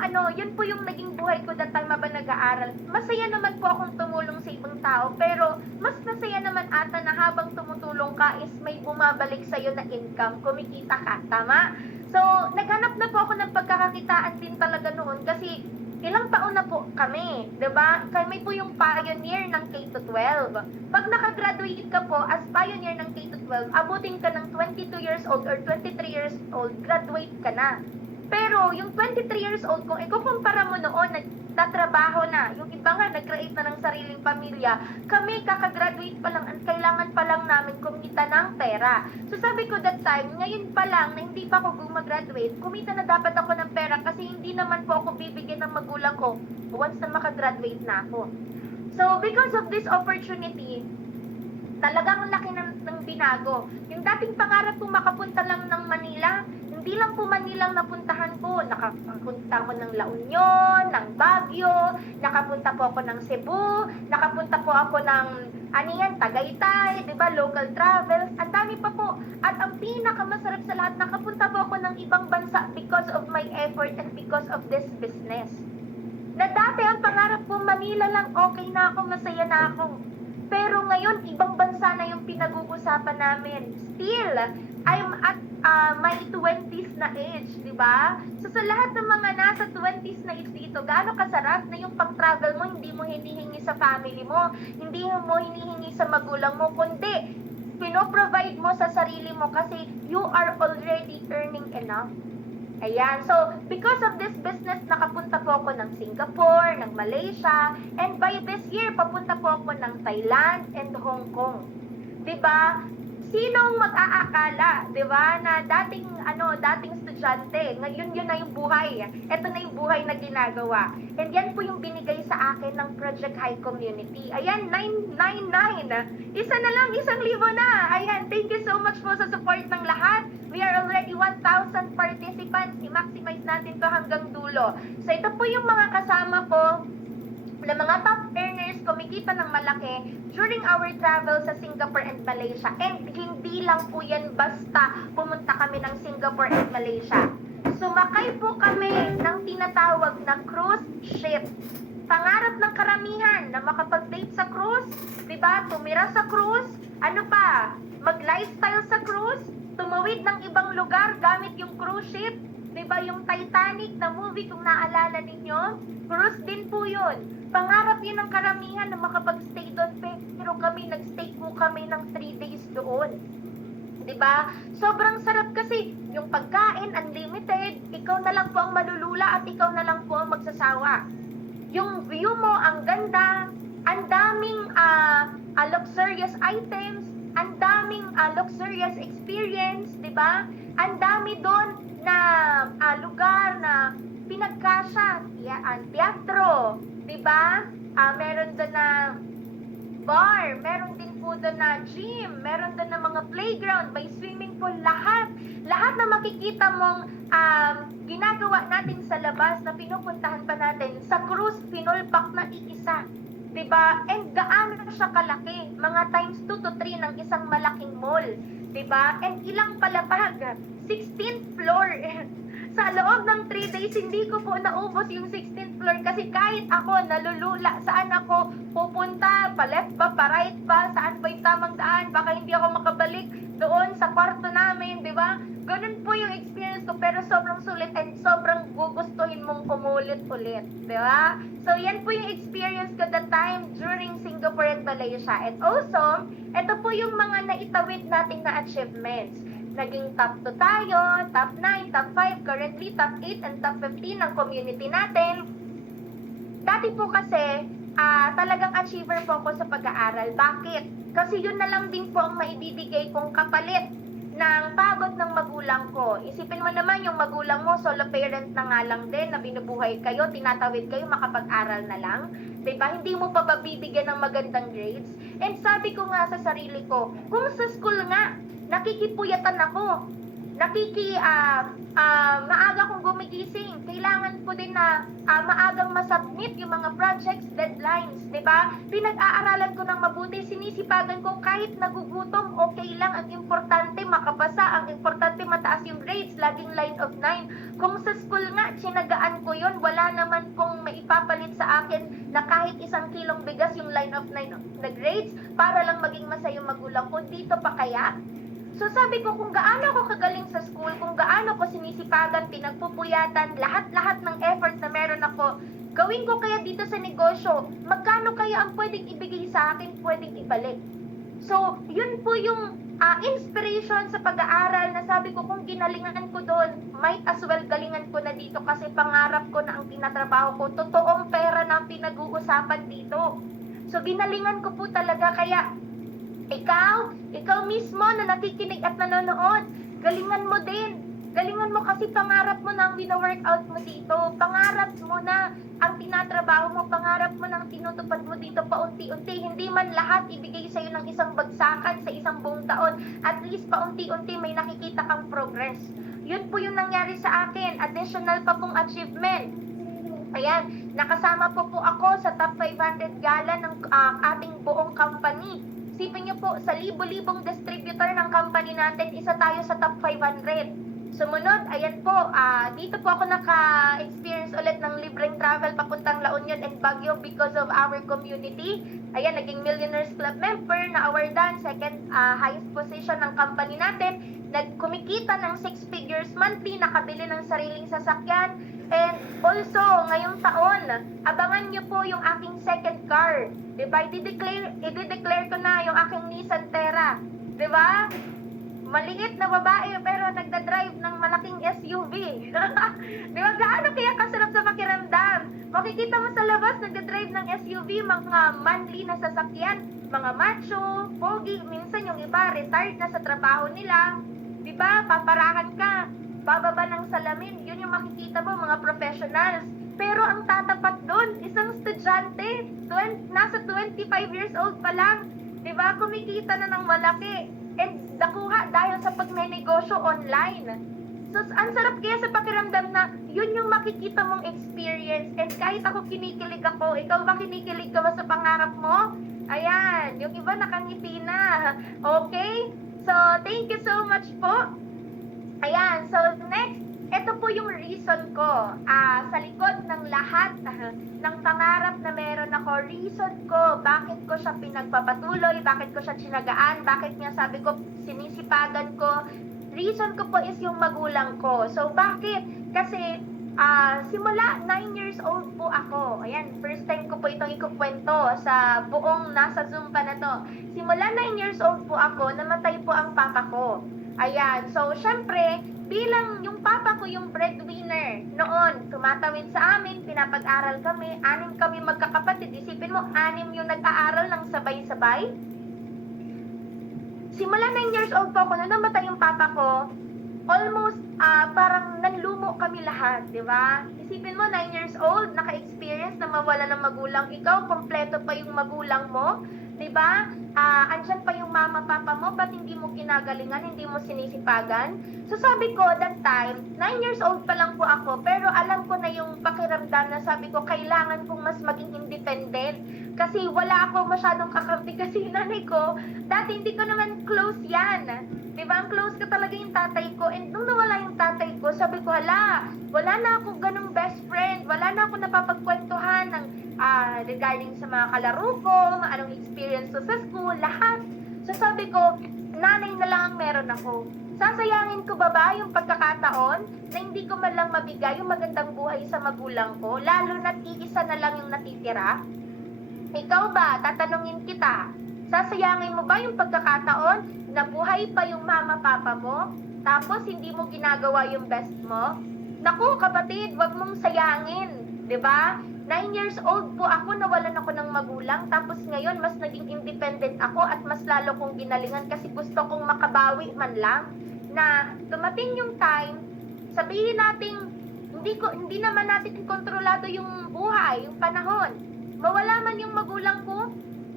naging buhay ko that time habang nag-aaral. Masaya naman po akong tumulong sa ibang tao, pero mas masaya naman ata na habang tumutulong ka is may bumabalik sa iyo na income, kumikita ka, tama? So, naghanap na po ako ng pagkakakitaan din talaga noon kasi ilang taon na po kami, 'di ba? Kami po yung pioneer ng K-12. Pag nakagraduate ka po as pioneer ng K-12, abutin ka ng 22 years old or 23 years old, graduate ka na. Pero yung 23 years old, kung ikukumpara mo noon, nagtatrabaho na, yung iba nga nag-create na ng sariling pamilya, kami kakagraduate pa lang, ang kailangan pa lang namin kumita ng pera. So sabi ko that time, ngayon pa lang na hindi pa ako gumagraduate, kumita na dapat ako ng pera kasi hindi naman po ako bibigyan ng magulang ko once na makagraduate na ako. So because of this opportunity, talagang laki ng binago. Yung dating pangarap ko makapunta lang ng Manila, hindi lang po Manila napuntahan ko. Nakapunta ako ng La Union, ng Baguio, nakapunta po ako ng Cebu, nakapunta po ako ng Tagaytay, di ba, local travels, ang dami pa po. At ang pinakamasarap sa lahat, nakapunta po ako ng ibang bansa because of my effort and because of this business. Na dati ang pangarap ko, Manila lang, okay na ako, masaya na ako. Pero ngayon, ibang bansa na yung pinag-uusapan namin. Still, I'm at my 20s na age, di ba? So sa lahat ng mga nasa 20s na age dito, gaano kasarap na yung pag-travel mo, hindi mo hinihingi sa family mo, hindi mo hinihingi sa magulang mo, kundi pinoprovide mo sa sarili mo kasi you are already earning enough. Ayan, so because of this business, nakapunta po ako ng Singapore, ng Malaysia, and by this year, papunta po ako ng Thailand and Hong Kong. Diba? Sinong mag-aakala, 'di ba, na dating estudyante, ngayon yun na yung buhay. Ito na yung buhay na ginagawa. And yan po yung binigay sa akin ng Project High Community. Ayan, 999. Isa na lang, 1,000 na. Ayan, thank you so much po sa support ng lahat. We are already 1,000 participants. I-maximize natin to hanggang dulo. So ito po yung mga kasama ko na mga top earners, kumikita ng malaki during our travel sa Singapore and Malaysia. And hindi lang po yan basta pumunta kami ng Singapore and Malaysia. Sumakay po kami ng tinatawag na cruise ship. Pangarap ng karamihan na makapag-date sa cruise, diba? Tumira sa cruise, ano pa? Mag-lifestyle sa cruise, tumawid ng ibang lugar gamit yung cruise ship. Diba yung Titanic na movie kung naalala ninyo? Cruise din po yun. Pangarap yun ng karamihan na makapag-stay doon, pero kami, nag-stay po kami ng 3 days doon. Diba? Sobrang sarap kasi yung pagkain, unlimited, ikaw na lang po ang malulula at ikaw na lang po ang magsasawa. Yung view mo, ang ganda, ang daming luxurious items, ang daming luxurious experience, diba? Ang dami doon na lugar na pinagkasya, teatro, di ba? Meron doon na bar, meron din po doon na gym, meron doon na mga playground, may swimming pool, lahat. Lahat na makikita mong ginagawa natin sa labas na pinupuntahan pa natin, sa cruise, pinulpak na iisa. Diba? And gaano siya kalaki? Mga times 2 to 3 ng isang malaking mall. Diba? And ilang palapag? 16th floor. Sa loob ng 3 days, hindi ko po naubos yung 16th floor kasi kahit ako nalulula, saan ako pupunta, pa left ba, pa right ba, saan ba yung tamang daan, baka hindi ako makabalik doon sa kwarto namin, di ba? Ganun po yung experience ko, pero sobrang sulit and sobrang gugustuhin mong umulit-ulit, di ba? So, yan po yung experience ko that time during Singapore and Malaysia. And also, ito po yung mga naitawid nating na achievements. Naging top 2 tayo, top 9, top 5, currently top 8 and top 15 ng community natin. Dati po kasi, talagang achiever po ako sa pag-aaral. Bakit? Kasi yun na lang din po ang maibibigay kong kapalit ng pagod ng magulang ko. Isipin mo naman yung magulang mo, solo parent na nga lang din, na binubuhay kayo, tinatawid kayo, makapag-aral na lang. Diba? Hindi mo pa ba bibigyan ng magandang grades? And sabi ko nga sa sarili ko, kung sa school nga, nakikipuyatan ako. Maaga kong gumigising. Kailangan ko din na maagang masubmit yung mga projects, deadlines, di ba? Pinag-aaralan ko ng mabuti, sinisipagan ko kahit nagugutom, okay lang. Ang importante makapasa, ang importante mataas yung grades, laging line of 9. Kung sa school nga, sinagaan ko yun, wala naman kong maipapalit sa akin na kahit 1 kilong bigas yung line of 9 na grades para lang maging masaya yung magulang ko. Dito pa kaya? So sabi ko, kung gaano ako kagaling sa school, kung gaano ko sinisipagan, pinagpupuyatan, lahat-lahat ng effort na meron ako, gawin ko kaya dito sa negosyo, magkano kaya ang pwedeng ibigay sa akin, pwedeng ibalik. So, yun po yung inspiration sa pag-aaral na sabi ko, kung ginalingan ko doon, might as well galingan ko na dito kasi pangarap ko na ang tinatrabaho ko, totoong pera na ang pinag-uusapan dito. So, ginalingan ko po talaga, kaya ikaw mismo na nakikinig at nanonood, galingan mo din. Galingan mo kasi pangarap mo na ang wina-workout mo dito. Pangarap mo na ang tinatrabaho mo, pangarap mo na ang tinutupad mo dito paunti-unti. Hindi man lahat ibigay sa'yo ng isang bagsakan sa isang buong taon. At least paunti-unti may nakikita kang progress. Yun po yung nangyari sa akin. Additional pa pong achievement. Ayan, nakasama po ako sa top 500 gala ng ating buong company. Isipin niyo po, sa libo-libong distributor ng company natin, isa tayo sa top 500. Sumunod, ayan po, dito po ako naka-experience ulit ng libreng travel papuntang La Union and Baguio because of our community. Ayan, naging Millionaires Club member na awardan, second highest position ng company natin. Nagkumikita ng 6 figures monthly, nakabili ng sariling sasakyan. And also, ngayong taon, abangan niyo po yung aking second car. Diba? I-declare ko na yung aking Nissan Terra. Diba? Maliit na babae pero nagdadrive ng malaking SUV. Diba? Gaano kaya kasarap sa pakiramdam? Makikita mo sa labas, nagdadrive ng SUV, mga manly na sasakyan, mga macho, pogi, minsan yung iba, retired na sa trabaho nila. Diba? Paparahan ka. Bababa ng salamin, yun yung makikita mo, mga professionals. Pero ang tatapat doon, isang estudyante, nasa 25 years old pa lang. Diba? Kumikita na ng malaki. And nakuha dahil sa pagnenegosyo online. So, ang sarap kaya sa pakiramdam na yun yung makikita mong experience. And kahit ako kinikilig ako, ikaw ba kinikilig ka ba sa pangarap mo? Ayan, yung iba nakangiti na. Okay? So, thank you so much po. Ayan, so next, ito po yung reason ko. Sa likod ng lahat ng pangarap na meron ako, reason ko, bakit ko siya pinagpapatuloy, bakit ko siya tsinagaan, bakit nga sabi ko, sinisipagan ko, reason ko po is yung magulang ko. So bakit? Kasi simula 9 years old po ako. Ayan, first time ko po itong ikukwento sa buong nasa Zoom pa na to. Simula 9 years old po ako, namatay po ang papa ko. Ayan, so syempre, bilang yung papa ko yung breadwinner noon, tumatawid sa amin, pinapag-aral kami, 6 kami magkakapatid. Isipin mo, 6 yung nag-aaral ng sabay-sabay. Simula 9 years old po ako, nung namatay yung papa ko, almost parang nanlumo kami lahat, di ba? Isipin mo, 9 years old, naka-experience na mawala ng magulang. Ikaw, kompleto pa yung magulang mo, di ba? Andyan pa yung mama, papa mo, ba't hindi mo ginagalingan, hindi mo sinisipagan? So sabi ko, that time, 9 years old pa lang po ako, pero alam ko na yung pakiramdam na sabi ko, kailangan kong mas maging independent. Kasi wala ako masyadong kakampi kasi yung nanay ko, dati hindi ko naman close yan. Diba, ang close ko talaga yung tatay ko. And nung nawala yung tatay ko, sabi ko, wala na ako ganung best friend. Wala na ako napapagkwentuhan ng regarding sa mga kalaro ko, anong experience ko sa school, lahat. So sabi ko, nanay na lang ang meron ako. Sasayangin ko ba yung pagkakataon na hindi ko man lang mabigay yung magandang buhay sa magulang ko, lalo na't iisa na lang yung natitira? Ikaw ba, tatanungin kita, sasayangin mo ba yung pagkakataon na buhay pa yung mama papa mo, tapos hindi mo ginagawa yung best mo? Naku kapatid, wag mong sayangin, 'di ba? 9 years old po ako, nawalan ako ng magulang, tapos ngayon mas naging independent ako at mas lalo kong ginalingan kasi gusto kong makabawi man lang na dumating yung time, sabihin natin hindi naman natin kontrolado yung buhay, yung panahon. Mawala man yung magulang ko,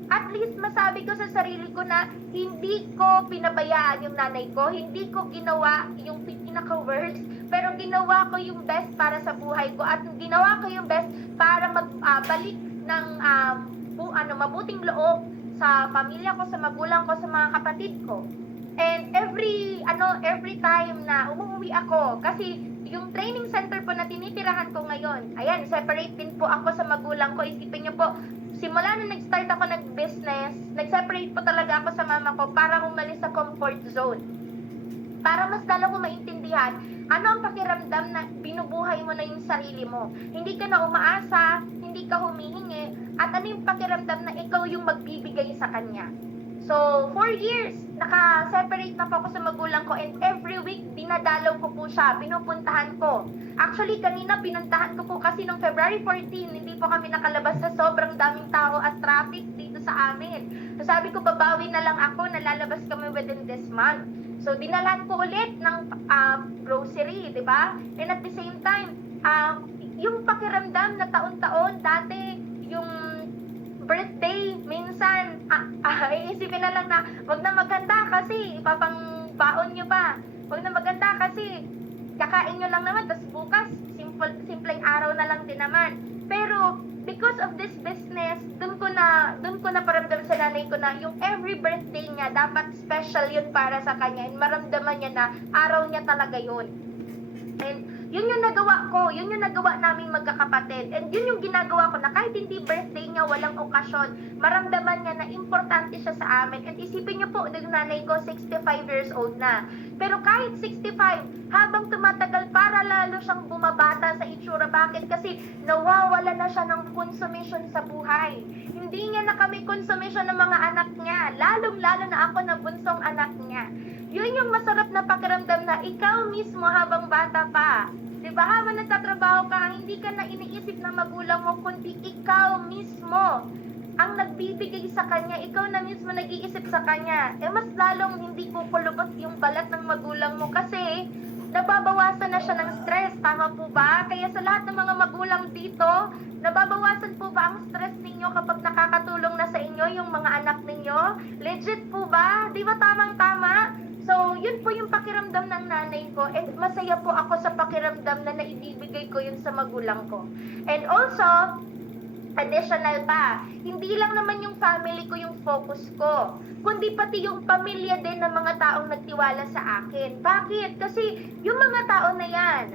at least masabi ko sa sarili ko na hindi ko pinabayaan yung nanay ko, hindi ko ginawa yung pinaka-worst, pero ginawa ko yung best para sa buhay ko at ginawa ko yung best para magbalik ng mabuting loob sa pamilya ko, sa magulang ko, sa mga kapatid ko. And every time na umuwi ako, kasi yung training center po na tinitirahan ko ngayon, ayan, separate din po ako sa magulang ko. Isipin niyo po, simula na nag-start ako nag-business, nag-separate po talaga ako sa mama ko para umalis sa comfort zone. Para mas lalo ko maintindihan, ano ang pakiramdam na binubuhay mo na yung sarili mo. Hindi ka na umaasa, hindi ka humihingi, at ano yung pakiramdam na ikaw yung magbibigay sa kanya. So, 4 years, naka-separate na po ako sa magulang ko and every week, dinadalaw ko po siya, pinupuntahan ko. Actually, kanina pinuntahan ko po kasi noong February 14, hindi po kami nakalabas sa sobrang daming tao at traffic dito sa amin. So, sabi ko, babawi na lang ako, nalalabas kami within this month. So, dinalan ko ulit ng grocery, di ba? And at the same time, yung pakiramdam na taon-taon, dati, yung birthday, minsan, iisipin na lang na, wag na maganda kasi, ipapang baon nyo pa. Wag na maganda kasi, kakain nyo lang naman, tapos bukas, simpleng araw na lang din naman. Pero, because of this business, dun ko na paramdam sa nanay ko na yung every birthday niya, dapat special yun para sa kanya, and maramdaman niya na araw niya talaga yun. And yun yung nagawa ko, yun yung nagawa naming magkakapatid. And yun yung ginagawa ko na kahit hindi birthday niya, walang okasyon, maramdaman niya na importante siya sa amin. And isipin niyo po, yung nanay ko, 65 years old na. Pero kahit 65, habang tumatagal, para lalo siyang bumabata sa itsura. Bakit? Kasi nawawala na siya ng consumption sa buhay. Hindi niya na kami consumption ng mga anak niya. Lalong-lalo na ako na bunsong anak niya. Yun yung masarap na pakiramdam na ikaw mismo habang bata pa. Diba? Habang nagtatrabaho ka, hindi ka na iniisip ng magulang mo, kundi ikaw mismo ang nagbibigay sa kanya. Ikaw na mismo nag-iisip sa kanya. Mas lalong hindi kukulubot yung balat ng magulang mo kasi nababawasan na siya ng stress. Tama po ba? Kaya sa lahat ng mga magulang dito, nababawasan po ba ang stress ninyo kapag nakakatulong na sa inyo yung mga anak ninyo? Legit po ba? Di ba tamang-tama? So, yun po yung pakiramdam ng nanay ko and masaya po ako sa pakiramdam na naibibigay ko yun sa magulang ko. And also, additional pa, hindi lang naman yung family ko yung focus ko, kundi pati yung pamilya din ng mga taong nagtiwala sa akin. Bakit? Kasi yung mga tao na yan,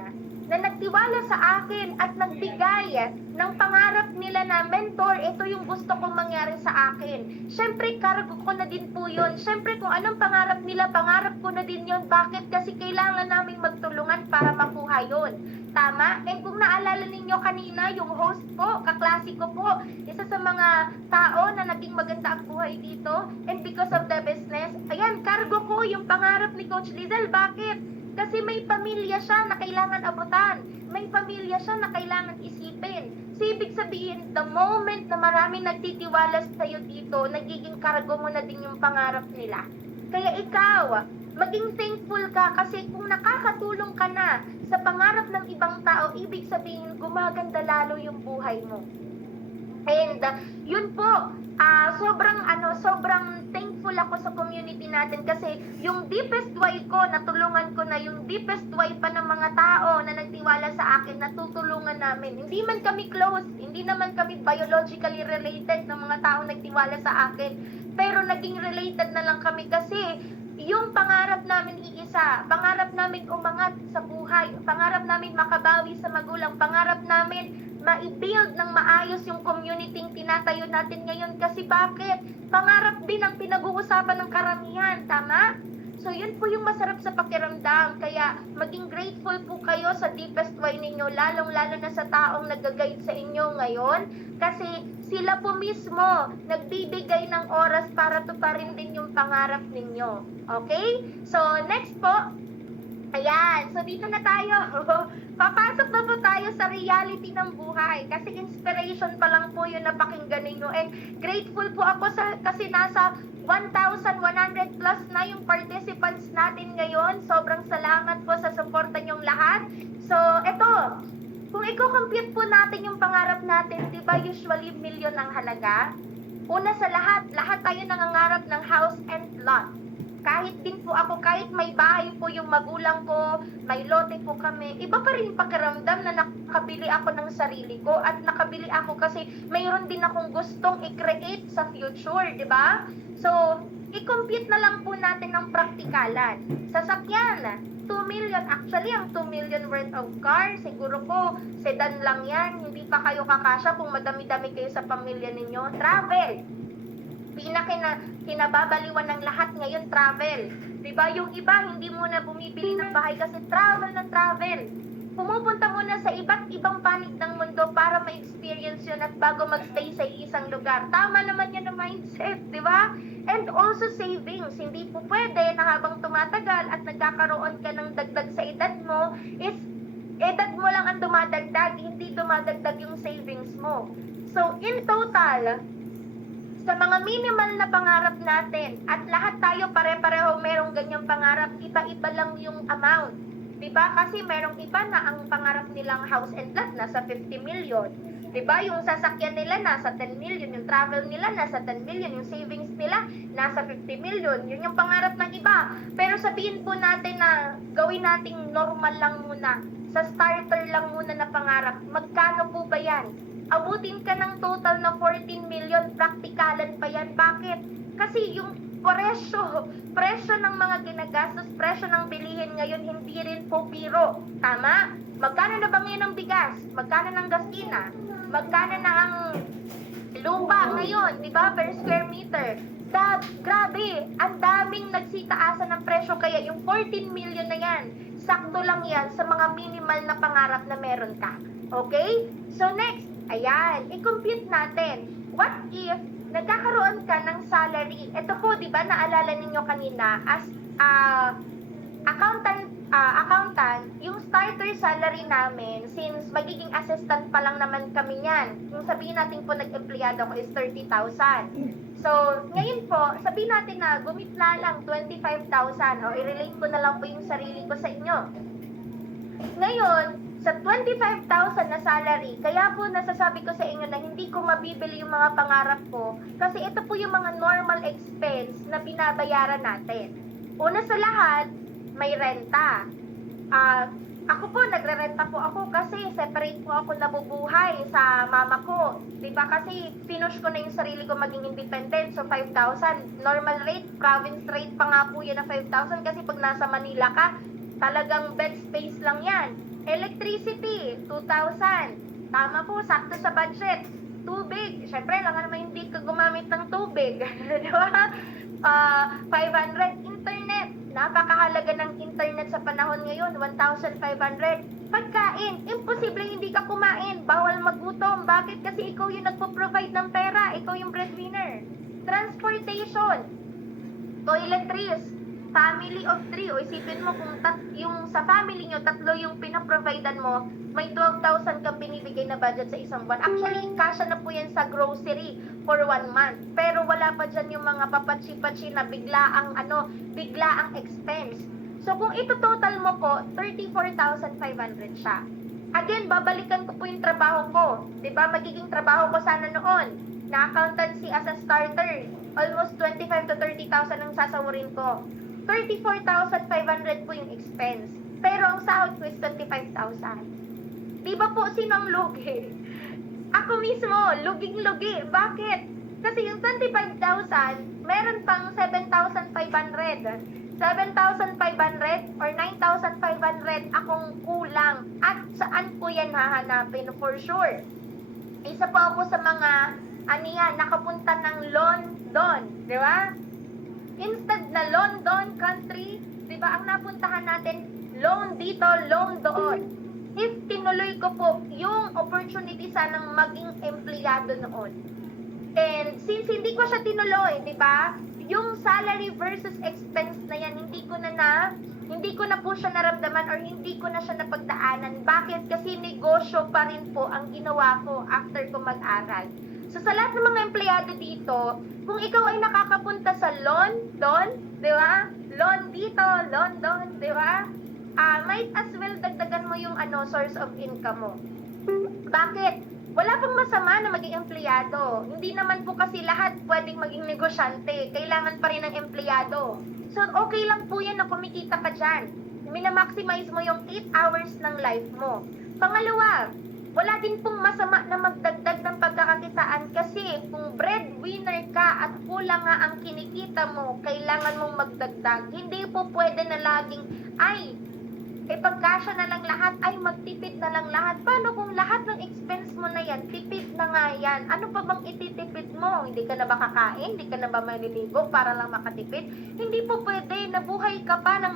na nagtiwala sa akin at nagbigay ng pangarap nila na, mentor, ito yung gusto kong mangyari sa akin. Siyempre, cargo ko na din po yun. Siyempre, kung anong pangarap nila, pangarap ko na din yun. Bakit? Kasi kailangan naming magtulungan para makuha yun. Tama? And kung naalala ninyo kanina, yung host po, kaklase ko po, isa sa mga tao na naging maganda ang buhay dito, and because of the business, ayan, cargo ko yung pangarap ni Coach Lizelle. Bakit? Kasi may pamilya siya na kailangan abutan. May pamilya siya na kailangan isipin. So, ibig sabihin, the moment na marami nagtitiwala sa'yo dito, nagiging cargo mo na din yung pangarap nila. Kaya ikaw, maging thankful ka kasi kung nakakatulong ka na sa pangarap ng ibang tao, ibig sabihin gumaganda lalo yung buhay mo. And yun po, sobrang thankful ako sa community natin kasi yung deepest why ko, natulungan ko na yung deepest why pa ng mga tao na nagtiwala sa akin, natutulungan namin. Hindi man kami close, hindi naman kami biologically related ng mga tao nagtiwala sa akin, pero naging related na lang kami kasi yung pangarap namin iisa, pangarap namin umangat sa buhay, pangarap namin makabawi sa magulang, pangarap namin ma-build ng maayos yung community tinatayo natin ngayon. Kasi bakit? Pangarap din ang pinag-uusapan ng karamihan, tama? So yun po yung masarap sa pakiramdam. Kaya maging grateful po kayo sa deepest why ninyo, lalong-lalo na sa taong nag-guide sa inyo ngayon. Kasi sila po mismo nagbibigay ng oras para tuparin din yung pangarap ninyo. Okay? So next po, ayan, so dito na tayo. Papasok na po tayo sa reality ng buhay. Kasi inspiration pa lang po yun na pakinggan ninyo. And grateful po ako kasi nasa 1,100 plus na yung participants natin ngayon. Sobrang salamat po sa suporta nyong lahat. So, eto, kung i-compute po natin yung pangarap natin, di ba usually million ang halaga? Una sa lahat tayo nangangarap ng house and lot. Kahit din po ako, kahit may bahay po yung magulang ko, may lote po kami, iba pa rin pakiramdam na nakabili ako ng sarili ko at nakabili ako kasi mayroon din akong gustong i-create sa future, di ba? So, i-compute na lang po natin ng praktikalan. Sasakyan, 2 million. Actually, ang 2 million worth of car, siguro po, sedan lang yan. Hindi pa kayo kakasya kung madami-dami kayo sa pamilya ninyo. Travel. Kinababaliwan ng lahat ngayon, travel. Diba? Yung iba, hindi muna bumibili ng bahay kasi travel na travel. Pumupunta muna sa iba't ibang panig ng mundo para ma-experience yun at bago magstay sa isang lugar. Tama naman yun ang mindset, di ba? And also savings. Hindi po pwede na habang tumatagal at nagkakaroon ka ng dagdag sa edad mo, is edad mo lang ang dumadagdag, hindi dumadagdag yung savings mo. So, in total, sa mga minimal na pangarap natin, at lahat tayo pare-pareho merong ganyang pangarap, iba-iba lang yung amount. Diba? Kasi merong iba na ang pangarap nilang house and lot nasa 50 million. Diba? Yung sasakyan nila nasa 10 million, yung travel nila nasa 10 million, yung savings nila nasa 50 million. Yun yung pangarap ng iba. Pero sabihin po natin na gawin nating normal lang muna. Sa starter lang muna na pangarap. Magkano po ba yan? Abutin ka ng total na 14 million, praktikalan pa yan. Bakit? Kasi yung presyo ng mga ginagastos, presyo ng bilihin ngayon, hindi rin po biro. Tama? Magkano na ba ngayon ang bigas? Magkano ng gasina? Magkano na ang lupa ngayon, di ba, per square meter? Grabe, ang daming nagsitaasan ng presyo, kaya yung 14 million na yan, sakto lang yan sa mga minimal na pangarap na meron ka. Okay? So next, ayan, i-compute natin. What if nagkakaroon ka ng salary? Ito po, di ba, naalala ninyo kanina, as accountant, yung starter salary namin, since magiging assistant pa lang naman kami yan, yung sabihin natin po nag-empleyado ko is 30,000. So, ngayon po, sabihin natin na gumitla lang 25,000, o i-relate ko na lang po yung sarili ko sa inyo. Ngayon, sa 25,000 na salary, kaya po nasasabi ko sa inyo na hindi ko mabibili yung mga pangarap ko kasi ito po yung mga normal expense na binabayaran natin. Una sa lahat, may renta. Ako po, nagre-renta po ako kasi separate po ako nabubuhay sa mama ko. Diba? Kasi pinush ko na yung sarili ko maging independent. So 5,000, normal rate, province rate pa nga po yun na 5,000 kasi pag nasa Manila ka, talagang bed space lang yan. Electricity, 2,000. Tama po, sakto sa budget. Tubig, syempre lang naman hindi ka gumamit ng tubig. Di ba? 500. Internet, napakahalaga ng internet sa panahon ngayon, 1,500. Pagkain, imposible hindi ka kumain, bawal magutom. Bakit? Kasi ikaw yung nagpo-provide ng pera, ikaw yung breadwinner. Transportation, toiletries, family of 3, o isipin mo kung yung sa family nyo, 3 yung pinaprovidean mo, may 12,000 kang binibigay na budget sa isang buwan. Actually, kasya na po yan sa grocery for 1 month. Pero wala pa dyan yung mga papatsi-patsi na biglaang expense. So, kung ito total mo po, 34,500 siya. Again, babalikan ko po yung trabaho ko. Diba? Magiging trabaho ko sana noon na accountancy as a starter. Almost 25 to 30,000 ang sasawarin ko. 34,500 po yung expense. Pero ang sahod ko is 25,000. Di ba po sinong lugi? Ako mismo, luging-lugi. Bakit? Kasi yung 25,000, meron pang 7,500. 7,500 or 9,500 akong kulang. At saan ko yan hahanapin for sure? Isa po ako sa mga nakapunta ng London, di ba? Instead na London country, di ba, ang napuntahan natin, loan dito, loan doon. If tinuloy ko po yung opportunity sanang maging empleyado noon. And since hindi ko siya tinuloy, di ba, yung salary versus expense na yan, hindi ko na po siya naramdaman or hindi ko na siya napagdaanan. Bakit? Kasi negosyo pa rin po ang ginawa ko after ko mag-aral. So, sa lahat ng mga empleyado dito, kung ikaw ay nakakapunta sa London, di ba? Loan dito, London, di ba? Might as well dagdagan mo yung source of income mo. Bakit? Wala pang masama na maging empleyado. Hindi naman po kasi lahat pwedeng maging negosyante. Kailangan pa rin ng empleyado. So, okay lang po yan na kumikita ka dyan. Minamaximize mo yung 8 hours ng life mo. Pangalawa, wala din pong masama na magdagdag ng pagkakakitaan kasi kung breadwinner ka at kulang nga ang kinikita mo, kailangan mong magdagdag. Hindi po pwede na laging, pagkasya na lang lahat, magtipid na lang lahat. Paano kung lahat ng expense mo na yan, tipid na nga yan? Ano pa bang ititipid mo? Hindi ka na ba kakain? Hindi ka na ba maliligo para lang makatipid? Hindi po pwede. Nabuhay ka pa ng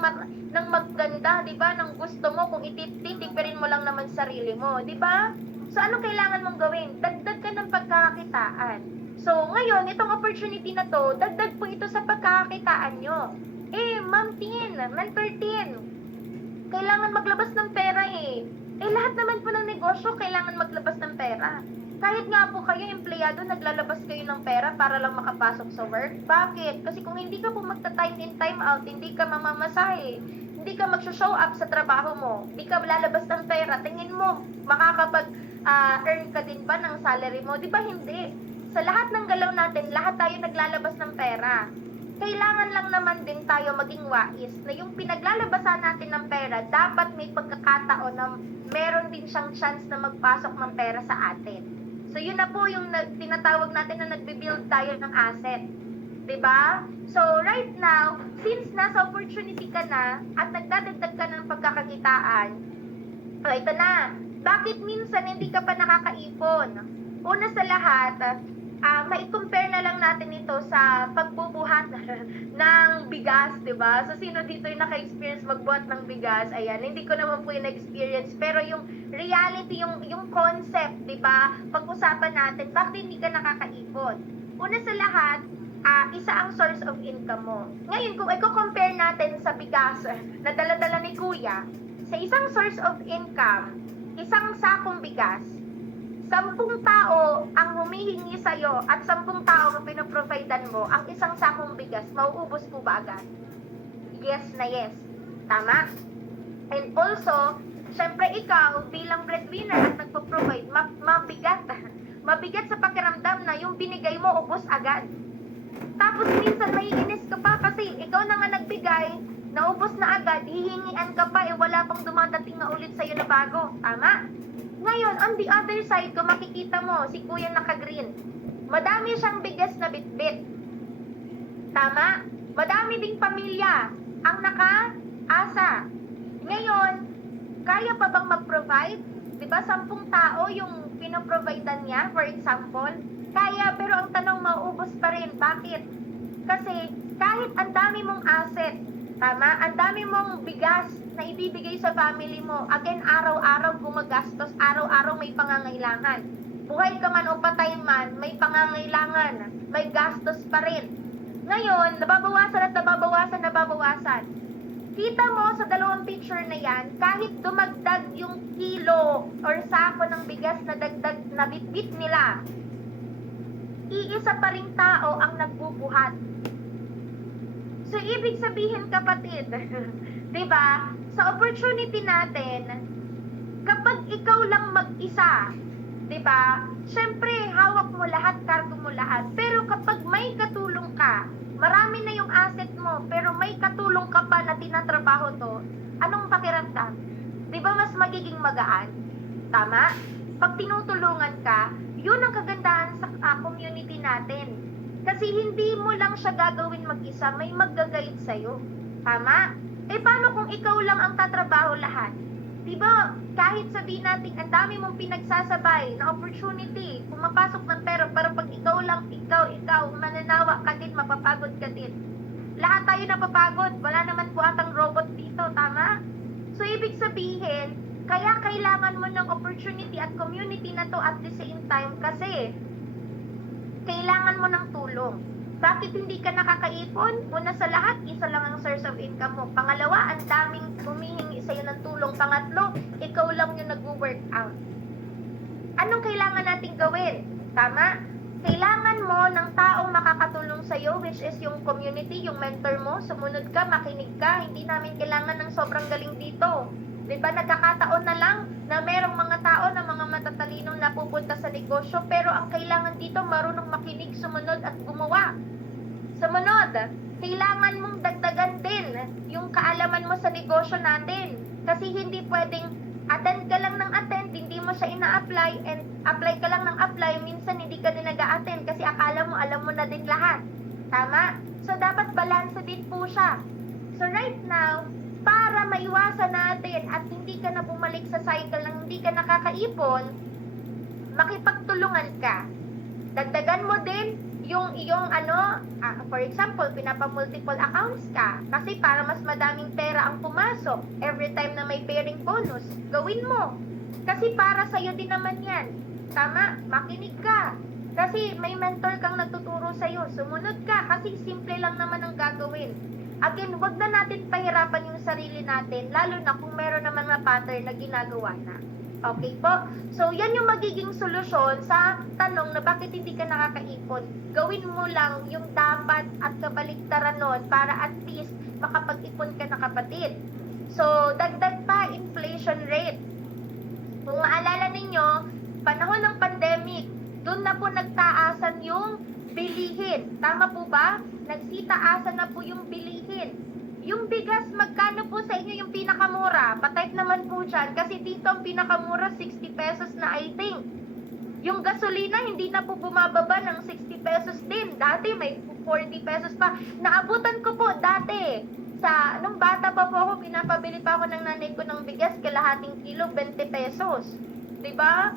maganda, di ba? Ng gusto mo kung ititipirin mo lang naman sarili mo, di ba? So, ano kailangan mong gawin? Dagdag ka ng pagkakakitaan. So, ngayon, itong opportunity na to, dagdag po ito sa pagkakakitaan nyo. Ma'am Tin, Mentor Tin, kailangan maglabas ng pera lahat naman po ng negosyo, kailangan maglabas ng pera. Kahit nga po kayo, empleyado, naglalabas kayo ng pera para lang makapasok sa work. Bakit? Kasi kung hindi ka po magta-time in, time out, hindi ka mamamasahe, hindi ka mag-show up sa trabaho mo, hindi ka lalabas ng pera, tingin mo, makakapag-earn ka din ba ng salary mo? Di ba hindi? Sa lahat ng galaw natin, lahat tayo naglalabas ng pera. Kailangan lang naman din tayo maging wais na yung pinaglalabasan natin ng pera, dapat may pagkakataon na meron din siyang chance na magpasok ng pera sa atin. So, yun na po yung tinatawag natin na nagbe-build tayo ng asset. Diba? So, right now, since nasa opportunity ka na at nagdadagdag ka ng pagkakakitaan, ito na. Bakit minsan hindi ka pa nakakaipon? Una sa lahat, mai-compare na lang natin ito sa pagbubuhat ng bigas, diba? So, sino dito yung naka-experience magbuhat ng bigas? Ayan, hindi ko naman po yung experience. Pero yung reality, yung concept, diba? Pag-usapan natin, bakit hindi ka nakakaipon? Una sa lahat, isa ang source of income mo. Ngayon, kung i-compare natin sa bigas na dala-dala ni Kuya, sa isang source of income, isang sakong bigas, 10 tao ang humihingi sa'yo at 10 tao ang pinoprovidean mo, ang isang sakong bigas, mauubos po ba agad? Yes na yes. Tama? And also, syempre ikaw bilang breadwinner at nagpo-provide, mabigat. Mabigat sa pakiramdam na yung binigay mo, ubos agad. Tapos minsan maiinis ka pa kasi ikaw na nga nagbigay, naubos na agad, hihingian ka pa, wala pang dumadating na ulit sa'yo na bago. Tama? Ngayon, on the other side, kung makikita mo, si Kuya naka-green, madami siyang bigas na bitbit. Tama? Madami ding pamilya ang naka-asa. Ngayon, kaya pa bang mag-provide? Diba, 10 tao yung pinoprovidean niya, for example? Kaya, pero ang tanong, mauubos pa rin. Bakit? Kasi, kahit ang dami mong asset, tama? Ang dami mong bigas na ibibigay sa family mo. Again, araw-araw gumagastos, araw-araw may pangangailangan. Buhay ka man o patay man, may pangangailangan, may gastos pa rin. Ngayon, nababawasan. Kita mo sa dalawang picture na yan, kahit dumagdag yung kilo or sako ng bigas na dagdag na bitbit nila, iisa pa ring tao ang nagbubuhat. So, ibig sabihin, kapatid, di ba, sa opportunity natin, kapag ikaw lang mag-isa, di ba, syempre, hawak mo lahat, cargo mo lahat. Pero kapag may katulong ka, marami na yung asset mo, pero may katulong ka pa na tinatrabaho to, anong pakiramdam? Di ba mas magiging magaan? Tama? Pag tinutulungan ka, yun ang kagandahan sa community natin. Kasi hindi mo lang siya gagawin mag-isa, may mag-guide sa'yo. Tama? Eh paano kung ikaw lang ang tatrabaho lahat? Diba, kahit sabihin natin, ang dami mong pinagsasabay na opportunity, pumapasok ng pera, pero pag ikaw lang, ikaw, mananawa ka din, mapapagod ka din. Lahat tayo napapagod, wala naman po atang robot dito, tama? So, ibig sabihin, kaya kailangan mo ng opportunity at community na to at the same time kasi kailangan mo ng tulong. Bakit hindi ka nakakaipon? Una sa lahat, isa lang ang source of income mo. Pangalawa, ang daming humihingi sa'yo ng tulong. Pangatlo, ikaw lang yung nag-workout. Anong kailangan nating gawin? Tama? Kailangan mo ng taong makakatulong sa'yo, which is yung community, yung mentor mo. Sumunod ka, makinig ka. Hindi namin kailangan ng sobrang galing dito. Diba, nagkakataon na lang na merong mga tao na mga matatalinong napupunta sa negosyo, pero ang kailangan dito, marunong makinig, sumunod at gumawa. Sumunod, kailangan mong dagdagan din yung kaalaman mo sa negosyo natin. Kasi hindi pwedeng attend ka lang ng attend, hindi mo siya ina-apply, and apply ka lang ng apply, minsan hindi ka din nag-a-attend kasi akala mo, alam mo na din lahat. Tama? So, dapat balanse din po siya. So, right now, para maiwasan natin at hindi ka na bumalik sa cycle ng hindi ka nakakaipon, makipagtulungan ka. Dagdagan mo din yung iyong for example, pinapa-multiple accounts ka kasi para mas madaming pera ang pumasok every time na may pairing bonus, gawin mo. Kasi para sa'yo din naman yan. Tama? Makinig ka. Kasi may mentor kang nagtuturo sa'yo. Sumunod ka kasi simple lang naman ang gagawin. Again, wag na natin pahirapan yung sarili natin, lalo na kung meron na mga pattern na ginagawa na. Okay po? So, yan yung magiging solusyon sa tanong na bakit hindi ka nakakaipon. Gawin mo lang yung dapat at kabaliktaran nun para at least makapag-ipon ka na, kapatid. So, dagdag pa, inflation rate. Kung maalala ninyo, panahon ng pandemic, doon na po nagtaasan yung bilihin. Tama po ba? Nagsitaasan na po yung bilihin. Yung bigas, magkano po sa inyo yung pinakamura? Patype naman po dyan. Kasi dito ang pinakamura, 60 pesos na I think. Yung gasolina, hindi na po bumababa ng 60 pesos din. Dati may 40 pesos pa. Naabutan ko po dati. Nung bata pa po ako, pinapabili pa ako ng nanay ko ng bigas, kalahating kilo, 20 pesos. Diba?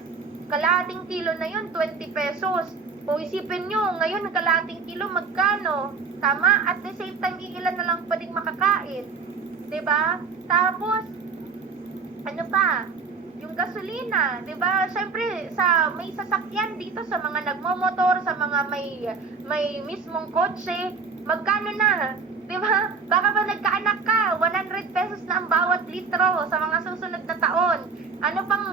Kalahating kilo na yun, 20 pesos. O isipin nyo, ngayon kalahating kilo, magkano? Tama? At the same time, ilan na lang pwedeng makakain. Diba? Tapos, ano pa? Yung gasolina, diba? Siyempre, may sasakyan dito sa mga nagmomotor, sa mga may mismong kotse, magkano na? Diba? Baka ba nagkaanak ka, 100 pesos na ang bawat litro sa mga susunod na taon. Ano pang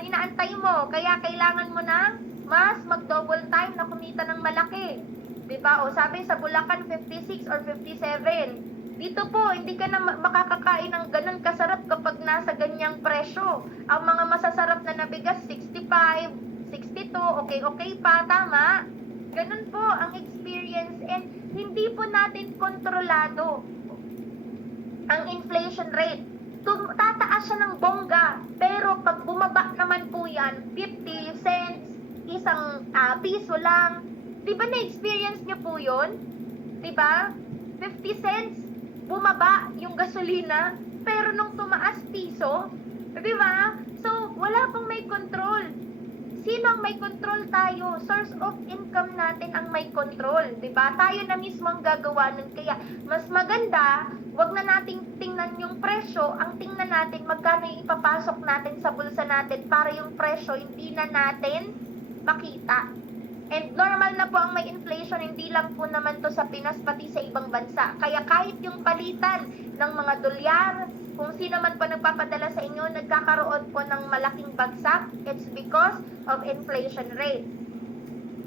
inaantay mo? Kaya kailangan mo na mas mag-double time na kumita ng malaki. Diba? O sabi sa Bulacan 56 or 57. Dito po, hindi ka na makakakain ng ganun kasarap kapag nasa ganyang presyo. Ang mga masasarap na nabigas 65, 62, okay pa, tama? Ganun po ang experience, and hindi po natin kontrolado ang inflation rate. Tataas siya ng bongga, pero pag bumaba naman po yan, 50 cents, isang piso lang. Diba na-experience nyo po yun? Diba? 50 cents, bumaba yung gasolina, pero nung tumaas piso, diba? So, wala pong may control. Sino ang may control? Tayo. Source of income natin ang may control. Diba? Tayo na mismo ang gagawa nun. Kaya, mas maganda, wag na nating tingnan yung presyo. Ang tingnan natin, magkano yung ipapasok natin sa bulsa natin para yung presyo hindi na natin makita. And normal na po ang may inflation, hindi lang po naman to sa Pinas, pati sa ibang bansa. Kaya kahit yung palitan ng mga dolyar, kung sino man po nagpapadala sa inyo, nagkakaroon po ng malaking bagsak, it's because of inflation rate.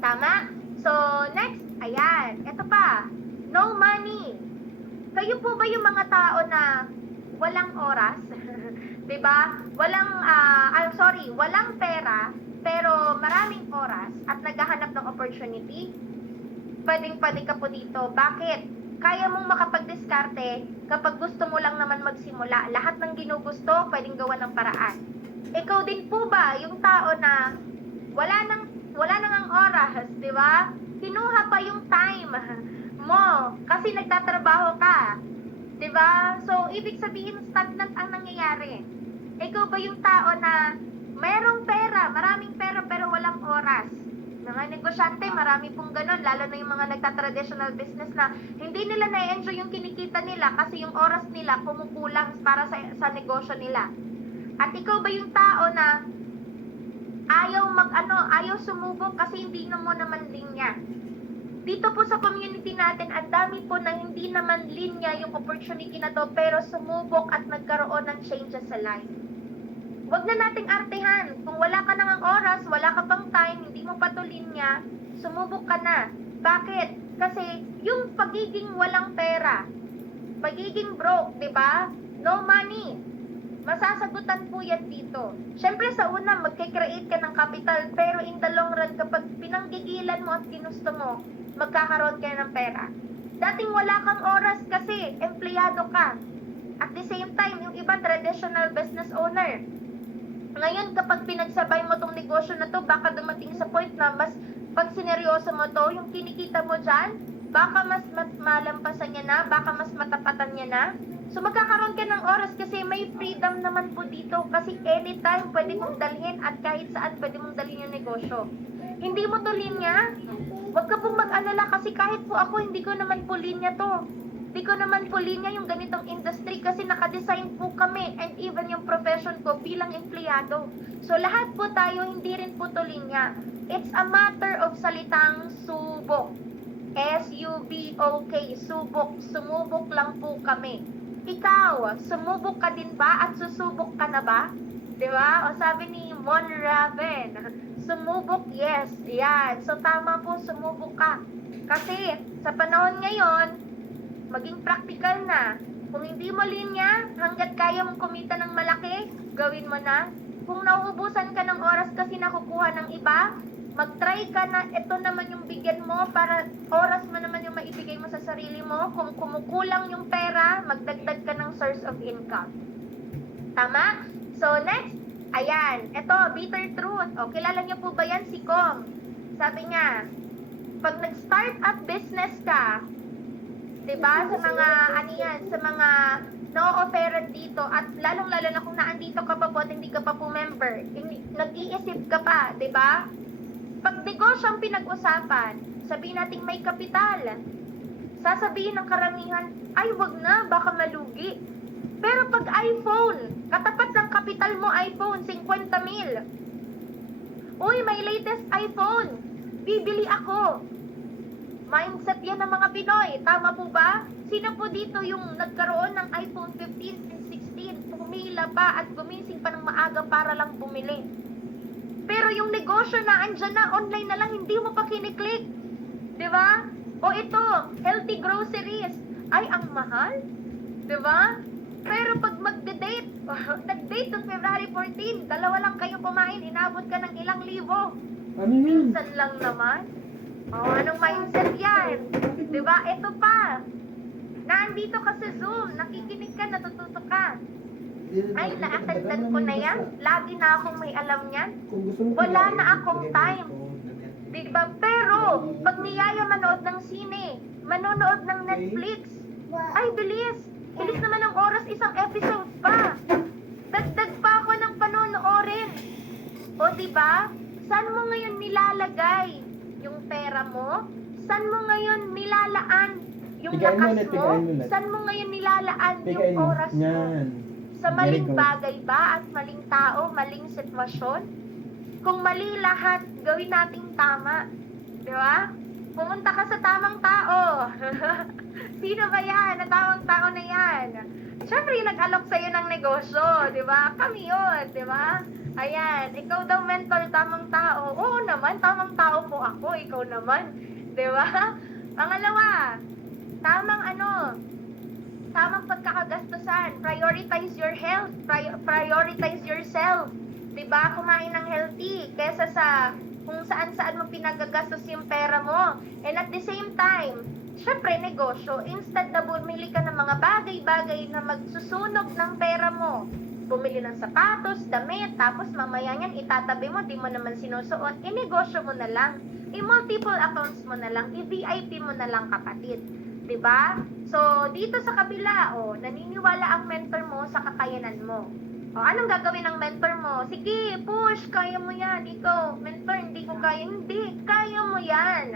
Tama? So, next, ayan, ito pa, no money. Kayo po ba yung mga tao na walang oras? 'Di ba? Walang pera, pero maraming oras at naghahanap ng opportunity? Pwedeng-pwede ka po dito. Bakit? Kaya mong makapag-diskarte kapag gusto mo lang naman magsimula. Lahat ng ginugusto, pwedeng gawa ng paraan. Ikaw din po ba yung tao na wala nang ang oras, 'di ba? Kinuha pa yung time mo kasi nagtatrabaho ka. 'Di ba? So, ibig sabihin stagnant ang nangyayari. Ikaw ba yung tao na mayroong pera, maraming pera pero walang oras? Mga negosyante, marami pong ganun, lalo na yung mga nagta-traditional business na hindi nila na-enjoy yung kinikita nila kasi yung oras nila kumukulang para sa negosyo nila. At ikaw ba yung tao na ayaw sumubok kasi hindi mo naman linya? Dito po sa community natin, ang dami po na hindi naman linya yung opportunity na to, pero sumubok at nagkaroon ng changes sa life. Huwag na nating artehan. Kung wala ka nang oras, wala ka pang time, hindi mo pa to linya, sumubok ka na. Bakit? Kasi yung pagiging walang pera, pagiging broke, di ba? No money. Masasagutan po yan dito. Siyempre sa una, magkikreate ka ng capital, pero in the long run, kapag pinanggigilan mo at ginusto mo, magkakaroon ka ng pera. Dating wala kang oras kasi empleyado ka. At the same time, yung iba traditional business owner. Ngayon, kapag pinagsabay mo tong negosyo na to, baka dumating sa point na mas pag sineryoso mo to, yung kinikita mo dyan, baka mas malampasan niya na, baka mas matapatan niya na. So magkakaroon ka ng oras kasi may freedom naman po dito kasi anytime pwede mong dalhin at kahit saan pwede mong dalhin yung negosyo. Hindi mo to linya? Huwag ka pong mag-alala kasi kahit po ako hindi ko naman po linya to. Hindi ko naman po linya yung ganitong industry kasi nakadesign po kami and even yung profession ko bilang empleyado. So lahat po tayo hindi rin po to linya. It's a matter of salitang subok. S-U-B-O-K, subok, sumubok lang po kami. Ikaw, sumubok ka din ba at susubok ka na ba? Di ba? O sabi ni Mon Raven, sumubok, yes. Yan. So tama po, sumubok ka. Kasi sa panahon ngayon, maging practical na. Kung hindi mo linya, hanggat kaya mong kumita ng malaki, gawin mo na. Kung nauubusan ka ng oras kasi nakukuha ng iba, mag-try ka na ito naman yung bigyan mo para oras mo naman yung maibigay mo sa sarili mo. Kung kumukulang yung pera, magdagdag ka ng source of income. Tama? So next, ayan, ito, bitter truth. O, kilala niyo po ba yan? Si Kong. Sabi niya, pag nag-start up business ka, diba, sa mga, sa mga no-offeran dito, at lalong-lalo na kung naandito ka pa po at hindi ka pa po member, nag-iisip ka pa, diba? Pag negosyo ang pinag-usapan, sabihin natin may kapital, sasabihin ng karamihan, ay wag na, baka malugi. Pero pag iPhone, katapat ng kapital mo iPhone, 50,000. Uy, may latest iPhone, bibili ako. Mindset yan ng mga Pinoy, tama po ba? Sino po dito yung nagkaroon ng iPhone 15 and 16, pumila pa at gumising pa ng maaga para lang bumili? Pero yung negosyo na andyan na, online na lang, hindi mo pa kiniklik. Di ba? O ito, healthy groceries. Ay, ang mahal. Di ba? Pero pag magde-date, nag-date ng February 14, dalawa lang kayo kumain, inabot ka ng ilang libo. Minsan lang naman. O, anong mindset yan? Di ba? Ito pa. Nandito ka sa Zoom, nakikinig ka, natututo ka. Ay, na-attendan ko na yan. Lagi na akong may alam yan. Wala na akong time. Diba? Pero, pag niyaya manood ng sine, manonood ng Netflix, ay, bilis. Bilis naman ang oras, isang episode pa. Dagdag pa ako ng panonoorin. O, diba? Saan mo ngayon nilalagay yung pera mo? Saan mo ngayon nilalaan yung lakas mo? Saan mo ngayon nilalaan yung oras mo? Sa maling bagay ba at maling tao, maling sitwasyon? Kung mali lahat, gawin nating tama. Di ba? Pumunta ka sa tamang tao. Sino ba yan? Na tamang tao na yan. Siyempre, yung nag-alok sa'yo ng negosyo, di ba? Kami yun, di ba? Ayan, ikaw daw mentor, tamang tao. Oo naman, tamang tao po ako, ikaw naman. Di ba? Pangalawa, tamang tamang pagkakagastusan. Prioritize your health. Prioritize yourself. Diba? Kumain ng healthy kesa sa kung saan-saan mo pinagagastos yung pera mo. And at the same time, syempre, negosyo. Instead na bumili ka ng mga bagay-bagay na magsusunog ng pera mo. Bumili ng sapatos, damit, tapos mamaya niyan itatabi mo, di mo naman sinusuot. I-negosyo mo na lang. I-multiple accounts mo na lang. I-VIP mo na lang, kapatid. Diba? So, dito sa kabila, naniniwala ang mentor mo sa kakayanan mo. Anong gagawin ng mentor mo? Sige, push, kaya mo yan. Ikaw, mentor, hindi ko kaya. Hindi, kaya mo yan.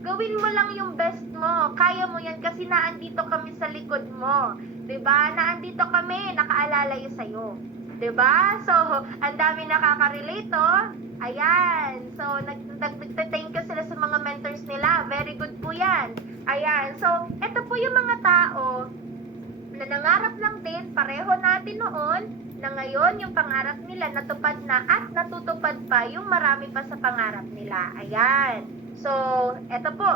Gawin mo lang yung best mo. Kaya mo yan kasi naandito kami sa likod mo. Diba? Naandito kami, nakaalala yung sa'yo. Diba? So, ang dami nakaka-relate, Ayan. So, nag-thank you sila sa mga mentors nila. Very good po yan. Ayan. So, ito po yung mga tao na nangarap lang din, pareho natin noon, na ngayon yung pangarap nila natupad na at natutupad pa yung marami pa sa pangarap nila. Ayan. So, eto po.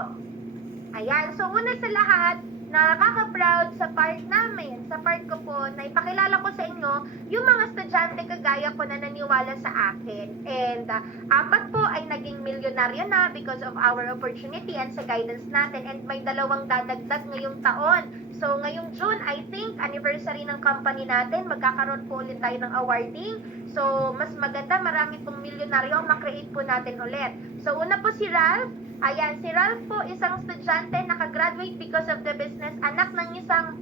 Ayan. So, una sa lahat, nakaka-proud sa part namin, sa part ko po, na ipakilala ko sa inyo yung mga estudyante kagaya ko na naniwala sa akin. And 4 po ay naging milyonaryo na because of our opportunity and sa guidance natin. And may 2 dadagdag ngayong taon. So, ngayong June, I think, anniversary ng company natin, magkakaroon po ulit tayo ng awarding. So, mas maganda, marami pong milyonaryo ang makreate po natin ulit. So, una po si Ralph. Ayan, si Ralph po, isang estudyante, nakagraduate because of the business, anak ng isang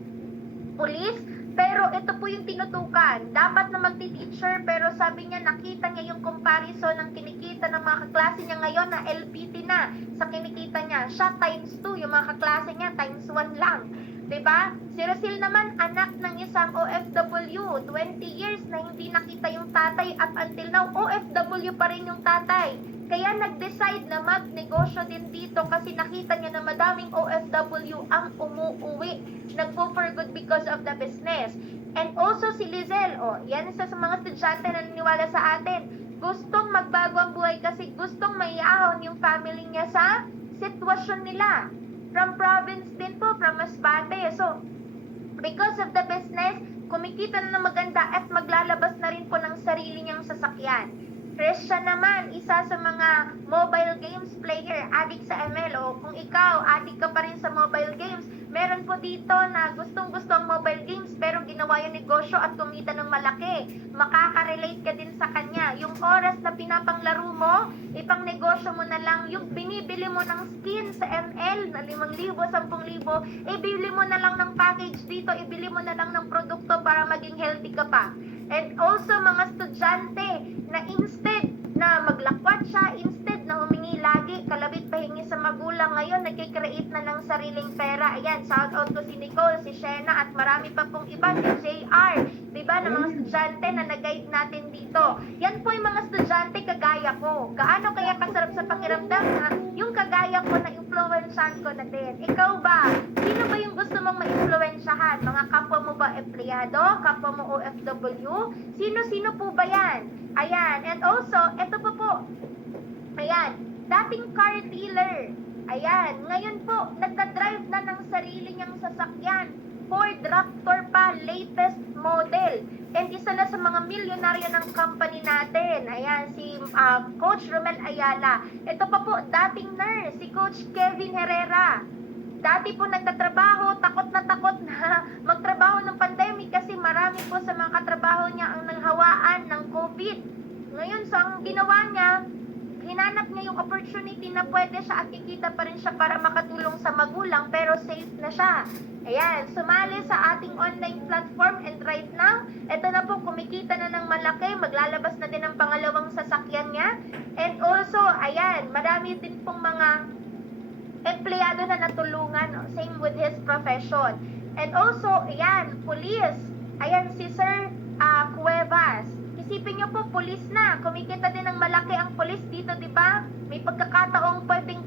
pulis. Pero ito po yung tinutukan. Dapat na magti-teacher, pero sabi niya, nakita niya yung comparison ng kinikita ng mga kaklase niya ngayon na LPT na sa kinikita niya. Siya times 2, yung mga kaklase niya times 1 lang. Diba? Si Russell naman, anak ng isang OFW, 20 years na hindi nakita yung tatay, up until now, OFW pa rin yung tatay. Kaya nag-decide na mag-negosyo din dito kasi nakita niya na madaming OFW ang umuuwi. Nagpo-for good because of the business. And also si Lizelle, yan isa sa mga estudyante na naniwala sa atin. Gustong magbago ang buhay kasi gustong maiahon yung family niya sa sitwasyon nila. From province din po, from Masbate. So, because of the business, kumikita na ng maganda at maglalabas na rin po ng sarili niyang sasakyan. Christian naman, isa sa mga mobile games player, addict sa ML. O kung ikaw, addict ka pa rin sa mobile games, meron po dito na gustong-gusto ang mobile games pero ginawa yung negosyo at kumita ng malaki. Makaka-relate ka din sa kanya. Yung oras na pinapanglaro mo, ipang negosyo mo na lang. Yung binibili mo ng skin sa ML na 5,000, 10,000, ibili mo na lang ng package dito, ibili mo na lang ng produkto para maging healthy ka pa. And also mga estudyante na instead na maglakwat siya, instead na humingi lagi, kalabit pahingi sa magulang, ngayon nagkikreate na ng sariling pera. Ayan, shout out ko si Nicole, si Shena at marami pa pong iba, si JR, diba, na mga estudyante na nag-guide natin dito. Yan po yung mga estudyante kagaya ko. Gaano kaya kasarap sa pakiramdam na yung kagaya ko na influensyahan ko na din. Ikaw ba? Sino ba yung gusto mong ma-influensyahan? Mga kapwa mo ba empleyado? Kapwa mo OFW? Sino-sino po ba yan? Ayan, and also, eto po. Ayan, dating car dealer. Ayan, ngayon po, nagda-drive na ng sarili niyang sasakyan. Ford Raptor pa, latest model. And isa na sa mga milyonaryo ng company natin. Ayan, si Coach Romel Ayala. Ito pa po, dating nurse, si Coach Kevin Herrera. Dati po nagtatrabaho, takot na magtrabaho ng pandemic kasi marami po sa mga katrabaho niya ang nanghawaan ng COVID. Ngayon, so ang ginawa niya, hinanap niya yung opportunity na pwede siya at kikita pa rin siya para makatulong sa magulang pero safe na siya. Ayan, sumali sa ating online platform and right now, eto na po, kumikita na ng malaki, maglalabas na din ang pangalawang sasakyan niya. And also, ayan, marami din pong mga empleyado na natulungan, same with his profession. And also, ayan, police. Ayan, si Sir Cuevas. isipin nyo po, pulis na. Kumikita din ng malaki ang pulis dito, di ba? May pagkakataong pwedeng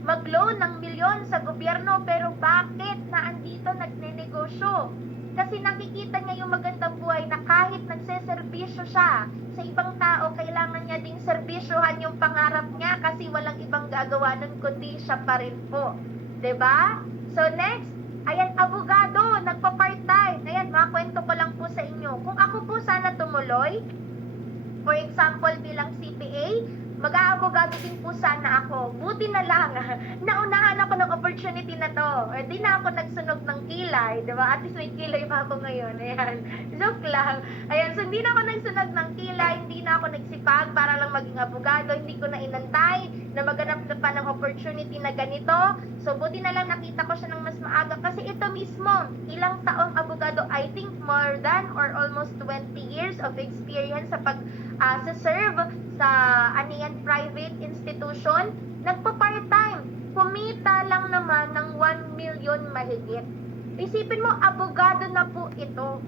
mag-loan ng milyon sa gobyerno, pero bakit naandito nagnenegosyo? Kasi nakikita niya yung magandang buhay na kahit nagseserbisyo siya sa ibang tao, kailangan niya ding serbisyohan yung pangarap niya kasi walang ibang gagawa nun kundi siya pa rin po. 'Di ba? So next, ayan, abogado, nagpa-part-time. Ayan, makakwento ko lang po sa inyo. Kung ako po sana tumuloy, for example, bilang CPA, mag-aabogado din po sana ako. Buti na lang, naunahan ako ng opportunity na to. Di na ako nagsunog ng kilay, di ba? At least may kilay pa ako ngayon. Ayan, joke lang. Ayan, so hindi na ako nagsunog ng kilay, hindi na ako nagsipag para lang maging abogado, hindi ko na inantay na maganap na pa ng opportunity na ganito. So, buti na lang nakita ko siya ng mas maaga kasi ito mismo, ilang taong abogado, I think more than or almost 20 years of experience sa serve sa private institution, nagpa-part-time. Kumita lang naman ng 1 million mahigit. Isipin mo, abogado na po ito.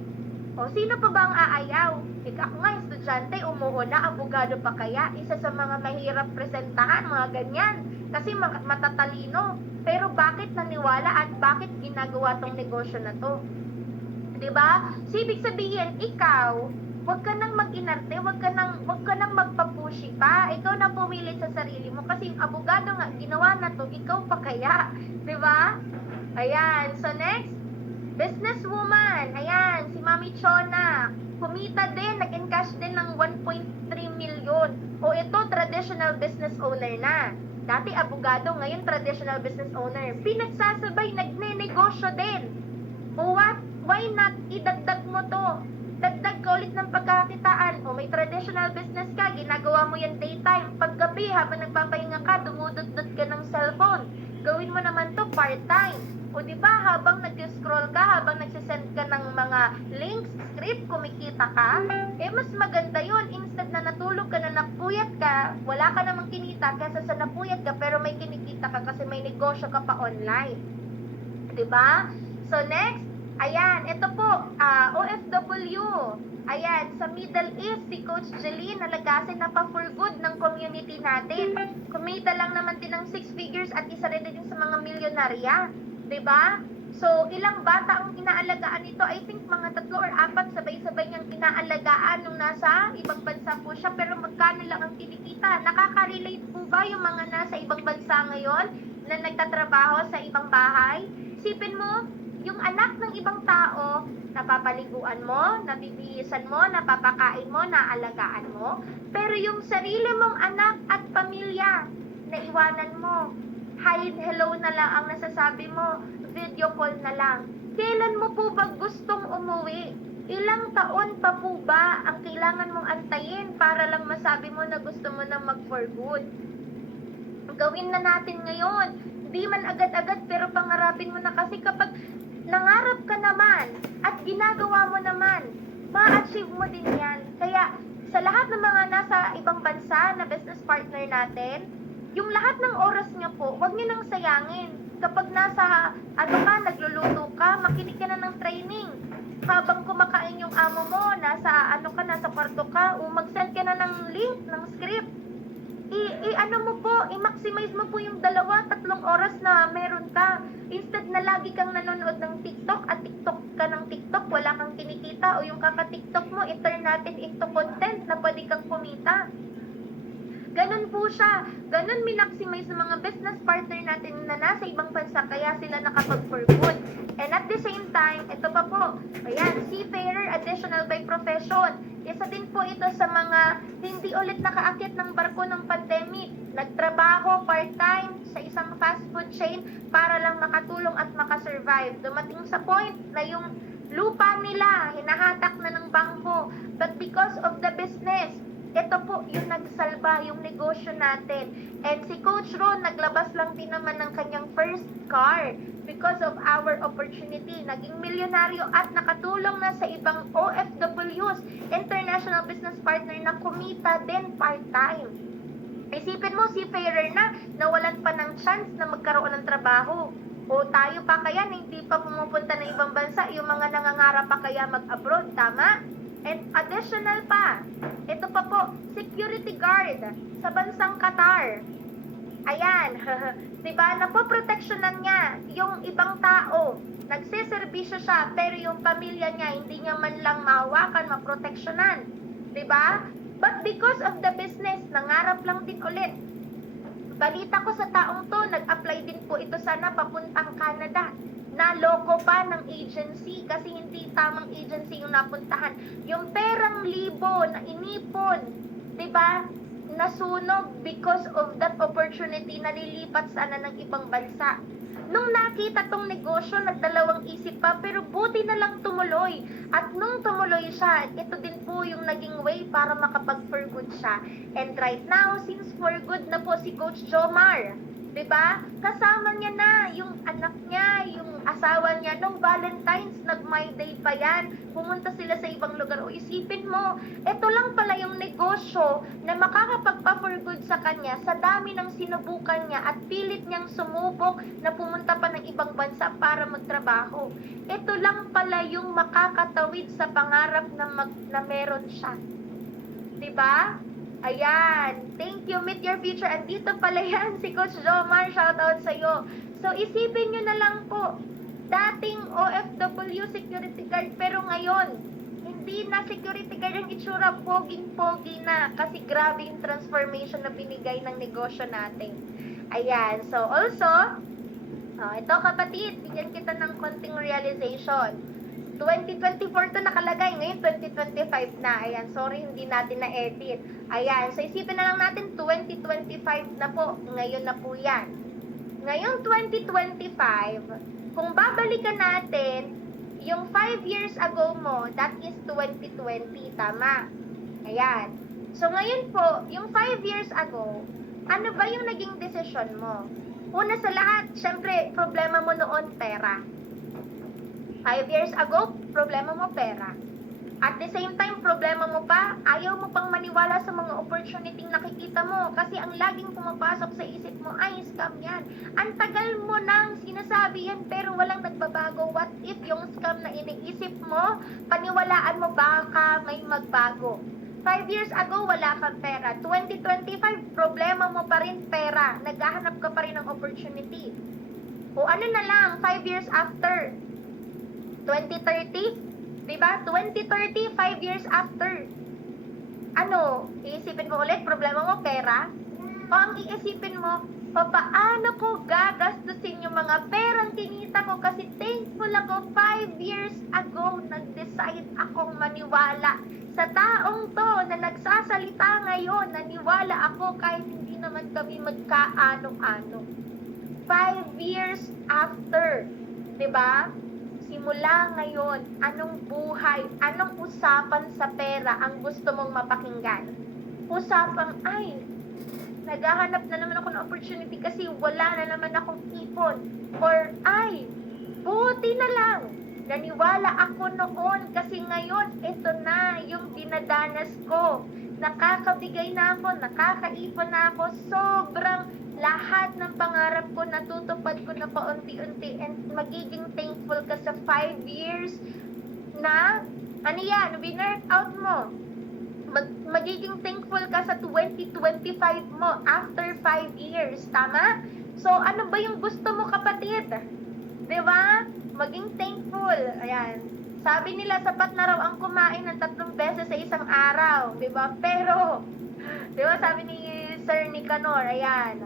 O, sino pa ba ang aayaw? Ako nga, estudyante, umuuna, abogado pa kaya? Isa sa mga mahirap presentahan, mga ganyan. Kasi matatalino. Pero bakit naniwala at bakit ginagawa tong negosyo na to? Diba? So, ibig sabihin, ikaw, huwag ka nang mag-inarte, huwag ka nang magpapushi pa. Ikaw na pumili sa sarili mo kasi yung abogado nga, ginawa na to, ikaw pa kaya. Diba? Ayan. So, next, businesswoman. Ayan, si Mami Chona. Kumita din, nag-encash din ng 1.3 million. O ito, traditional business owner na. Dati abogado, ngayon traditional business owner. Pinagsasabay, nagne-negosyo din. O what? Why not? Idagdag mo to. Dagdag ka ulit ng pagkakitaan. O may traditional business ka, ginagawa mo yan daytime. Paggabi, habang nagpapahinga ka, dumudot-dot ka ng cellphone. Gawin mo naman to part-time. O di ba habang nag-scroll ka, habang nagsisend ka ng mga links, script, kumikita ka, eh mas maganda yun. Instead na natulog ka na napuyat ka, wala ka namang kinita kaysa sa napuyat ka pero may kinikita ka kasi may negosyo ka pa online. Di ba? So next, ayan, ito po, OFW. Ayan, sa Middle East, si Coach Jeline Nalagasin na pa for good ng community natin. Kumita lang naman din ng 6 figures at isa rin din sa mga milyonarya. Diba? So, ilang bata ang inaalagaan nito? I think mga 3 or 4 sabay-sabay niyang inaalagaan nung nasa ibang bansa po siya. Pero magkano lang ang kinikita? Nakaka-relate po ba yung mga nasa ibang bansa ngayon na nagtatrabaho sa ibang bahay? Sipin mo, yung anak ng ibang tao, napapaliguan mo, nabibihisan mo, napapakain mo, naalagaan mo. Pero yung sarili mong anak at pamilya, naiwanan mo. Hi and hello na lang ang nasasabi mo, video call na lang. Kailan mo po ba gustong umuwi? Ilang taon pa po ba ang kailangan mong antayin para lang masabi mo na gusto mo na mag-for good? Gawin na natin ngayon. Hindi man agad-agad pero pangarapin mo na kasi kapag nangarap ka naman at ginagawa mo naman, ma-achieve mo din yan. Kaya sa lahat ng mga nasa ibang bansa na business partner natin, yung lahat ng oras niyo po, huwag niyo nang sayangin. Kapag nasa, nagluluto ka, makinig ka na ng training. Habang kumakain yung amo mo, nasa kwarto ka, o mag-send ka na ng link, ng script. I-maximize mo po yung 2-3 oras na meron ka. Instead na lagi kang nanonood ng TikTok at TikTok ka ng TikTok, wala kang kinikita, o yung kaka-TikTok mo, i-turn natin into content na pwede kang kumita. Ganun po siya. Ganun minaksimay sa mga business partner natin na nasa ibang bansa kaya sila nakapag-for good. And at the same time, ito pa po, ayan, seafarer additional by profession. Isa din po ito sa mga hindi ulit nakaakyat ng barko ng pandemic. Nagtrabaho part-time sa isang fast food chain para lang makatulong at makasurvive. Dumating sa point na yung lupa nila, hinahatak na ng bangko. But because of the business, ito po yung nagsalba, yung negosyo natin. And si Coach Ron, naglabas lang din naman ng kanyang first car because of our opportunity. Naging milyonaryo at nakatulong na sa ibang OFWs, international business partner na kumita din part-time. Isipin mo, seafarer na, nawalan pa ng chance na magkaroon ng trabaho. O tayo pa kaya na hindi pa pumupunta ng ibang bansa, yung mga nangangarap pa kaya mag-abroad, tama? And additional pa, ito pa po, security guard sa bansang Qatar. Ayan, diba, napoproteksyonan niya yung ibang tao. Nagsiservisyo siya, pero yung pamilya niya, hindi niya man lang mahawakan, maproteksyonan. Diba? But because of the business, nangarap lang din ulit. Balita ko sa taong to, nag-apply din po ito sana papuntang Canada. Naloko pa ng agency kasi hindi tamang agency yung napuntahan. Yung perang libo na inipon, 'di ba? Nasunog because of that opportunity na lilipat sana ng ibang bansa. Nung nakita tong negosyo, nagdalawang isip pa, pero buti na lang tumuloy. At nung tumuloy siya, ito din po yung naging way para makapag-for good siya. And right now, since for good na po si Coach Jomar, 'di ba? Kasama niya na yung anak niya, yung asawa niya. Nung Valentine's, nag-My Day pa yan. Pumunta sila sa ibang lugar. O isipin mo, ito lang pala yung negosyo na makakapagpa-for good sa kanya sa dami ng sinubukan niya at pilit niyang sumubok na pumunta pa ng ibang bansa para magtrabaho. Ito lang pala yung makakatawid sa pangarap na meron siya. 'Di ba? Ayan. Thank you, Meet Your Future. Andito pala yan, si Coach Jomar. Shoutout sa'yo. So, isipin nyo na lang po, dating OFW security guard, pero ngayon, hindi na security guard ang itsura, poging-pogi na. Kasi grabe yung transformation na binigay ng negosyo natin. Ayan. So, also, ito kapatid, bigyan kita ng konting realization. 2024 to nakalagay, ngayon 2025 na. Ayan, sorry hindi natin na-edit. Ayan, so isipin na lang natin 2025 na po, ngayon na po yan. Ngayong 2025, kung babalikan natin yung 5 years ago mo, that is 2020, tama? Ayan. So ngayon po, yung 5 years ago, ano ba yung naging desisyon mo? Una sa lahat, syempre, problema mo noon, pera. 5 years ago, problema mo pera. At the same time, problema mo pa, ayaw mo pang maniwala sa mga opportunity nakikita mo kasi ang laging pumapasok sa isip mo, ay, scam yan. Ang tagal mo nang sinasabi yan pero walang nagbabago. What if yung scam na iniisip mo, paniwalaan mo baka may magbago? 5 years ago, wala kang pera. 2025, problema mo pa rin pera. Naghahanap ka pa rin ng opportunity. O ano na lang, 5 years after, 2030, diba? 2030, 5 years after. Ano, iisipin mo ulit, problema mo, pera? O ang iisipin mo, paano ko gagastusin yung mga perang kinita ko kasi thankful ako 5 years ago, nag-decide akong maniwala sa taong to na nagsasalita ngayon, naniwala ako kahit hindi naman kami magkaano-ano. 5 years after, diba? Simula ngayon, anong buhay, anong usapan sa pera ang gusto mong mapakinggan? Usapang, ay, naghahanap na naman ako ng opportunity kasi wala na naman akong ipon. Or, ay, buti na lang, naniwala ako noon kasi ngayon, ito na yung dinadanas ko. Nakakabigay na ako, nakakaipon na ako, sobrang lahat ng pangarap ko, natutupad ko na paunti-unti and magiging thankful ka sa 5 years na, ano yan, winner out mo. Magiging thankful ka sa 2025 mo after 5 years, tama? So, ano ba yung gusto mo, kapatid? Diba? Maging thankful. Ayan. Sabi nila, sapat na raw ang kumain ng 3 beses sa isang araw. Diba? Pero, diba, sabi ni Sir Nicanor, ayan,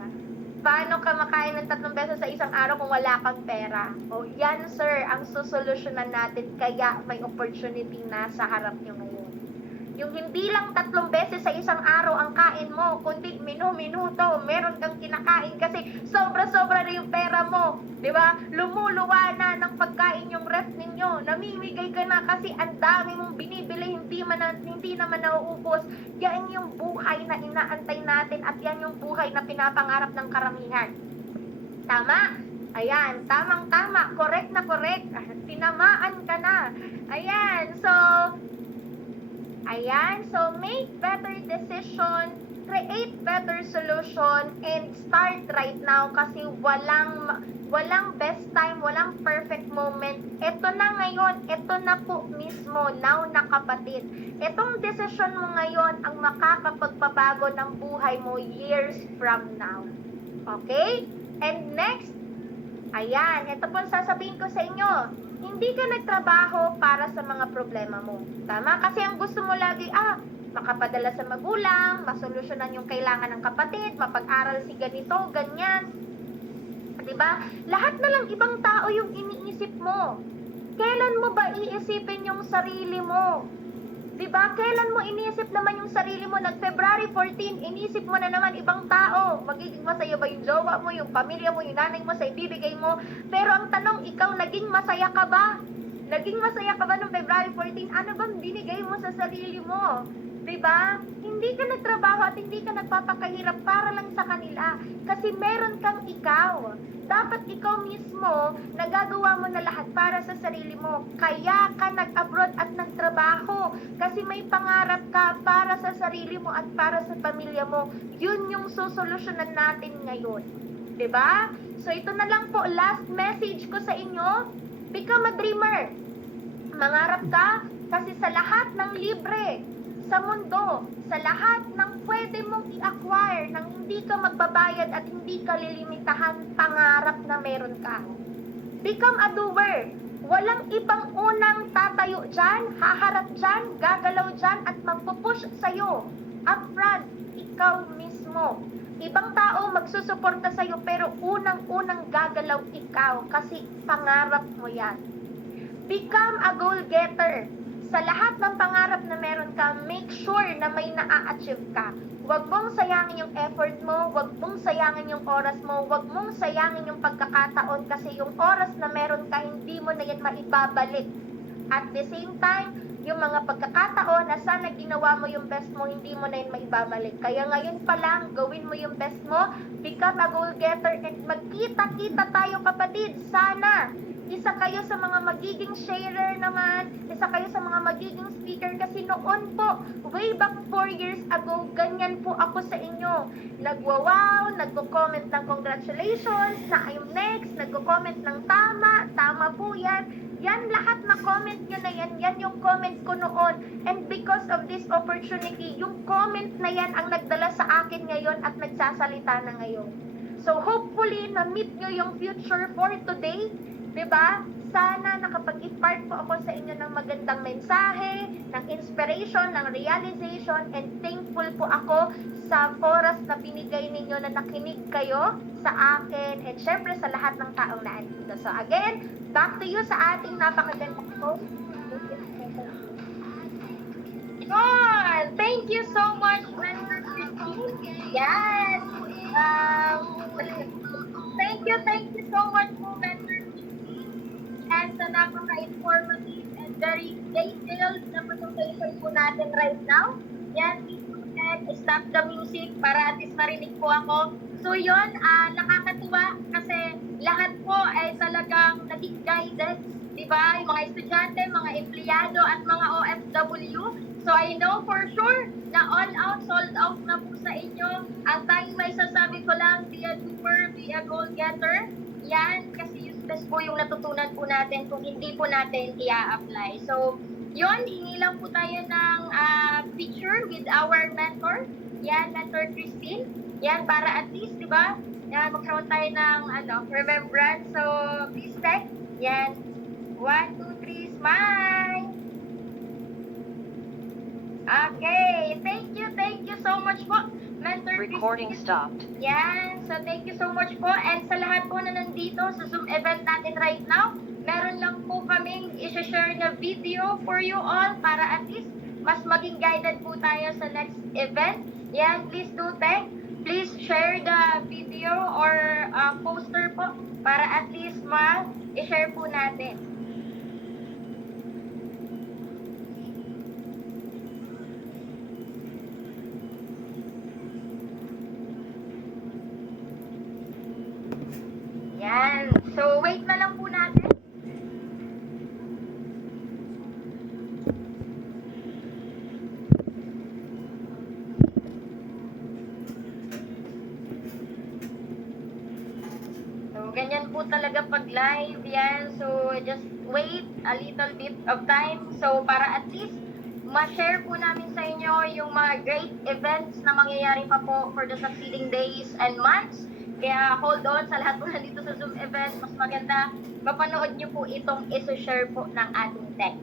paano ka makain ng 3 beses sa isang araw kung wala kang pera? O, yan, sir, ang susolusyonan natin, kaya may opportunity na sa harap nyo ngayon. Yung hindi lang 3 beses sa isang araw ang kain mo, kundi minuto, meron kang kinakain kasi sobra-sobra na yung pera mo. Diba? Lumuluwa na ng pagkain yung ref ninyo. Namimigay ka na kasi ang dami mong binibili, hindi naman nauubos. Yan yung buhay na inaantay natin at yan yung buhay na pinapangarap ng karamihan. Tama? Ayan, tamang-tama, correct na correct. Tinamaan ka na. Ayan, so, Ayan, so make better decision, create better solution, and start right now kasi walang best time, walang perfect moment. Ito na ngayon, ito na po mismo, now na kapatid. Itong desisyon mo ngayon ang makakapagpabago ng buhay mo years from now. Okay? And next, ayan, ito po ang sasabihin ko sa inyo. Hindi ka nagtrabaho para sa mga problema mo. Tama? Kasi ang gusto mo lagi, makapadala sa magulang, masolusyonan yung kailangan ng kapatid, mapag-aral si ganito, ganyan. Diba? Lahat na lang ibang tao yung iniisip mo. Kailan mo ba iisipin yung sarili mo? Diba? Kailan mo iniisip naman yung sarili mo? Nag-February 14, inisip mo na naman ibang tao. Magiging masaya ba yung jowa mo, yung pamilya mo, yung nanay mo sa ibibigay mo? Pero ang tanong, ikaw, naging masaya ka ba? Naging masaya ka ba noong February 14? Ano bang binigay mo sa sarili mo? Diba? Hindi ka nagtrabaho at hindi ka nagpapakahirap para lang sa kanila. Kasi meron kang ikaw. Dapat ikaw mismo, nagagawa mo na lahat para sa sarili mo. Kaya ka nag-abroad at nagtrabaho. Kasi may pangarap ka para sa sarili mo at para sa pamilya mo. Yun yung susolusyonan natin ngayon. 'Di ba? So ito na lang po, last message ko sa inyo. Become a dreamer. Mangarap ka kasi sa lahat ng libre sa mundo, sa lahat ng pwede mong i-acquire nang hindi ka magbabayad at hindi ka lilimitahan, pangarap na meron ka. Become a doer. Walang ibang unang tatayo dyan, haharap dyan, gagalaw dyan, at magpupush sa'yo. Upfront, ikaw mismo. Ibang tao magsusuporta sa'yo, pero unang-unang gagalaw ikaw kasi pangarap mo yan. Become a goal-getter. Sa lahat ng pangarap na meron ka, make sure na may na-achieve ka. Huwag mong sayangin yung effort mo, huwag mong sayangin yung oras mo, huwag mong sayangin yung pagkakataon kasi yung oras na meron ka, hindi mo na yan maibabalik. At the same time, yung mga pagkakataon na sana ginawa mo yung best mo, hindi mo na yan maibabalik. Kaya ngayon pa lang, gawin mo yung best mo, become a goal-getter, and magkita-kita tayo kapatid. Sana isa kayo sa mga magiging sharer naman, isa kayo sa mga magiging speaker kasi noon po, way back 4 years ago, ganyan po ako sa inyo. Nagwa-wow, nagko-comment ng congratulations, na I'm next, nagko-comment ng tama po yan. Yan lahat na comment nyo na yan yung comment ko noon. And because of this opportunity, yung comment na yan ang nagdala sa akin ngayon at nagsasalita na ngayon. So hopefully, na-meet nyo yung future for today. Diba? Sana nakapag-impart po ako sa inyo ng magandang mensahe, ng inspiration, ng realization, and thankful po ako sa oras na binigay ninyo na nakinig kayo sa akin and syempre sa lahat ng taong naandito. So again, back to you sa ating napakagandang post. Yun! Thank you so much, Mentor Christine. Yes! Thank you so much po, Mentor, and sa napaka-informative and very detailed na presentation po natin right now. Yan, and stop the music para at least marinig po ako. So yun, nakakatuwa kasi lahat po ay talagang naging guided, di ba? Yung mga estudyante, mga empleyado at mga OFW. So I know for sure na all out, sold out na po sa inyo. Ang tanging may sasabi ko lang, be a doer, be a goal-getter. Yan, kasi useless po yung natutunan po natin kung hindi po natin i-apply. So, yun, hingi lang po tayo ng picture with our mentor. Yan, Mentor Christine. Yan, para at least, di ba, magkaroon tayo ng remembrance. So, please take. Yan. 1, 2, 3, smile. Okay, thank you so much po, Mentor Recording Christine. stopped. Yan, so thank you so much po. And sa lahat po na nandito sa Zoom event natin right now, meron lang po kaming i-share na video for you all para at least mas maging guided po tayo sa next event. Yan, please do take. Please share the video or poster po para at least i-share po natin. Yan. So, wait na lang po natin. ganyan po talaga pag live yan. So, just wait a little bit of time. So, para at least ma-share po namin sa inyo yung mga great events na mangyayari pa po for the succeeding days and months. Kaya hold on sa lahat po nandito sa Zoom event. Mas maganda, mapanood nyo po itong iso-share po ng ating tech.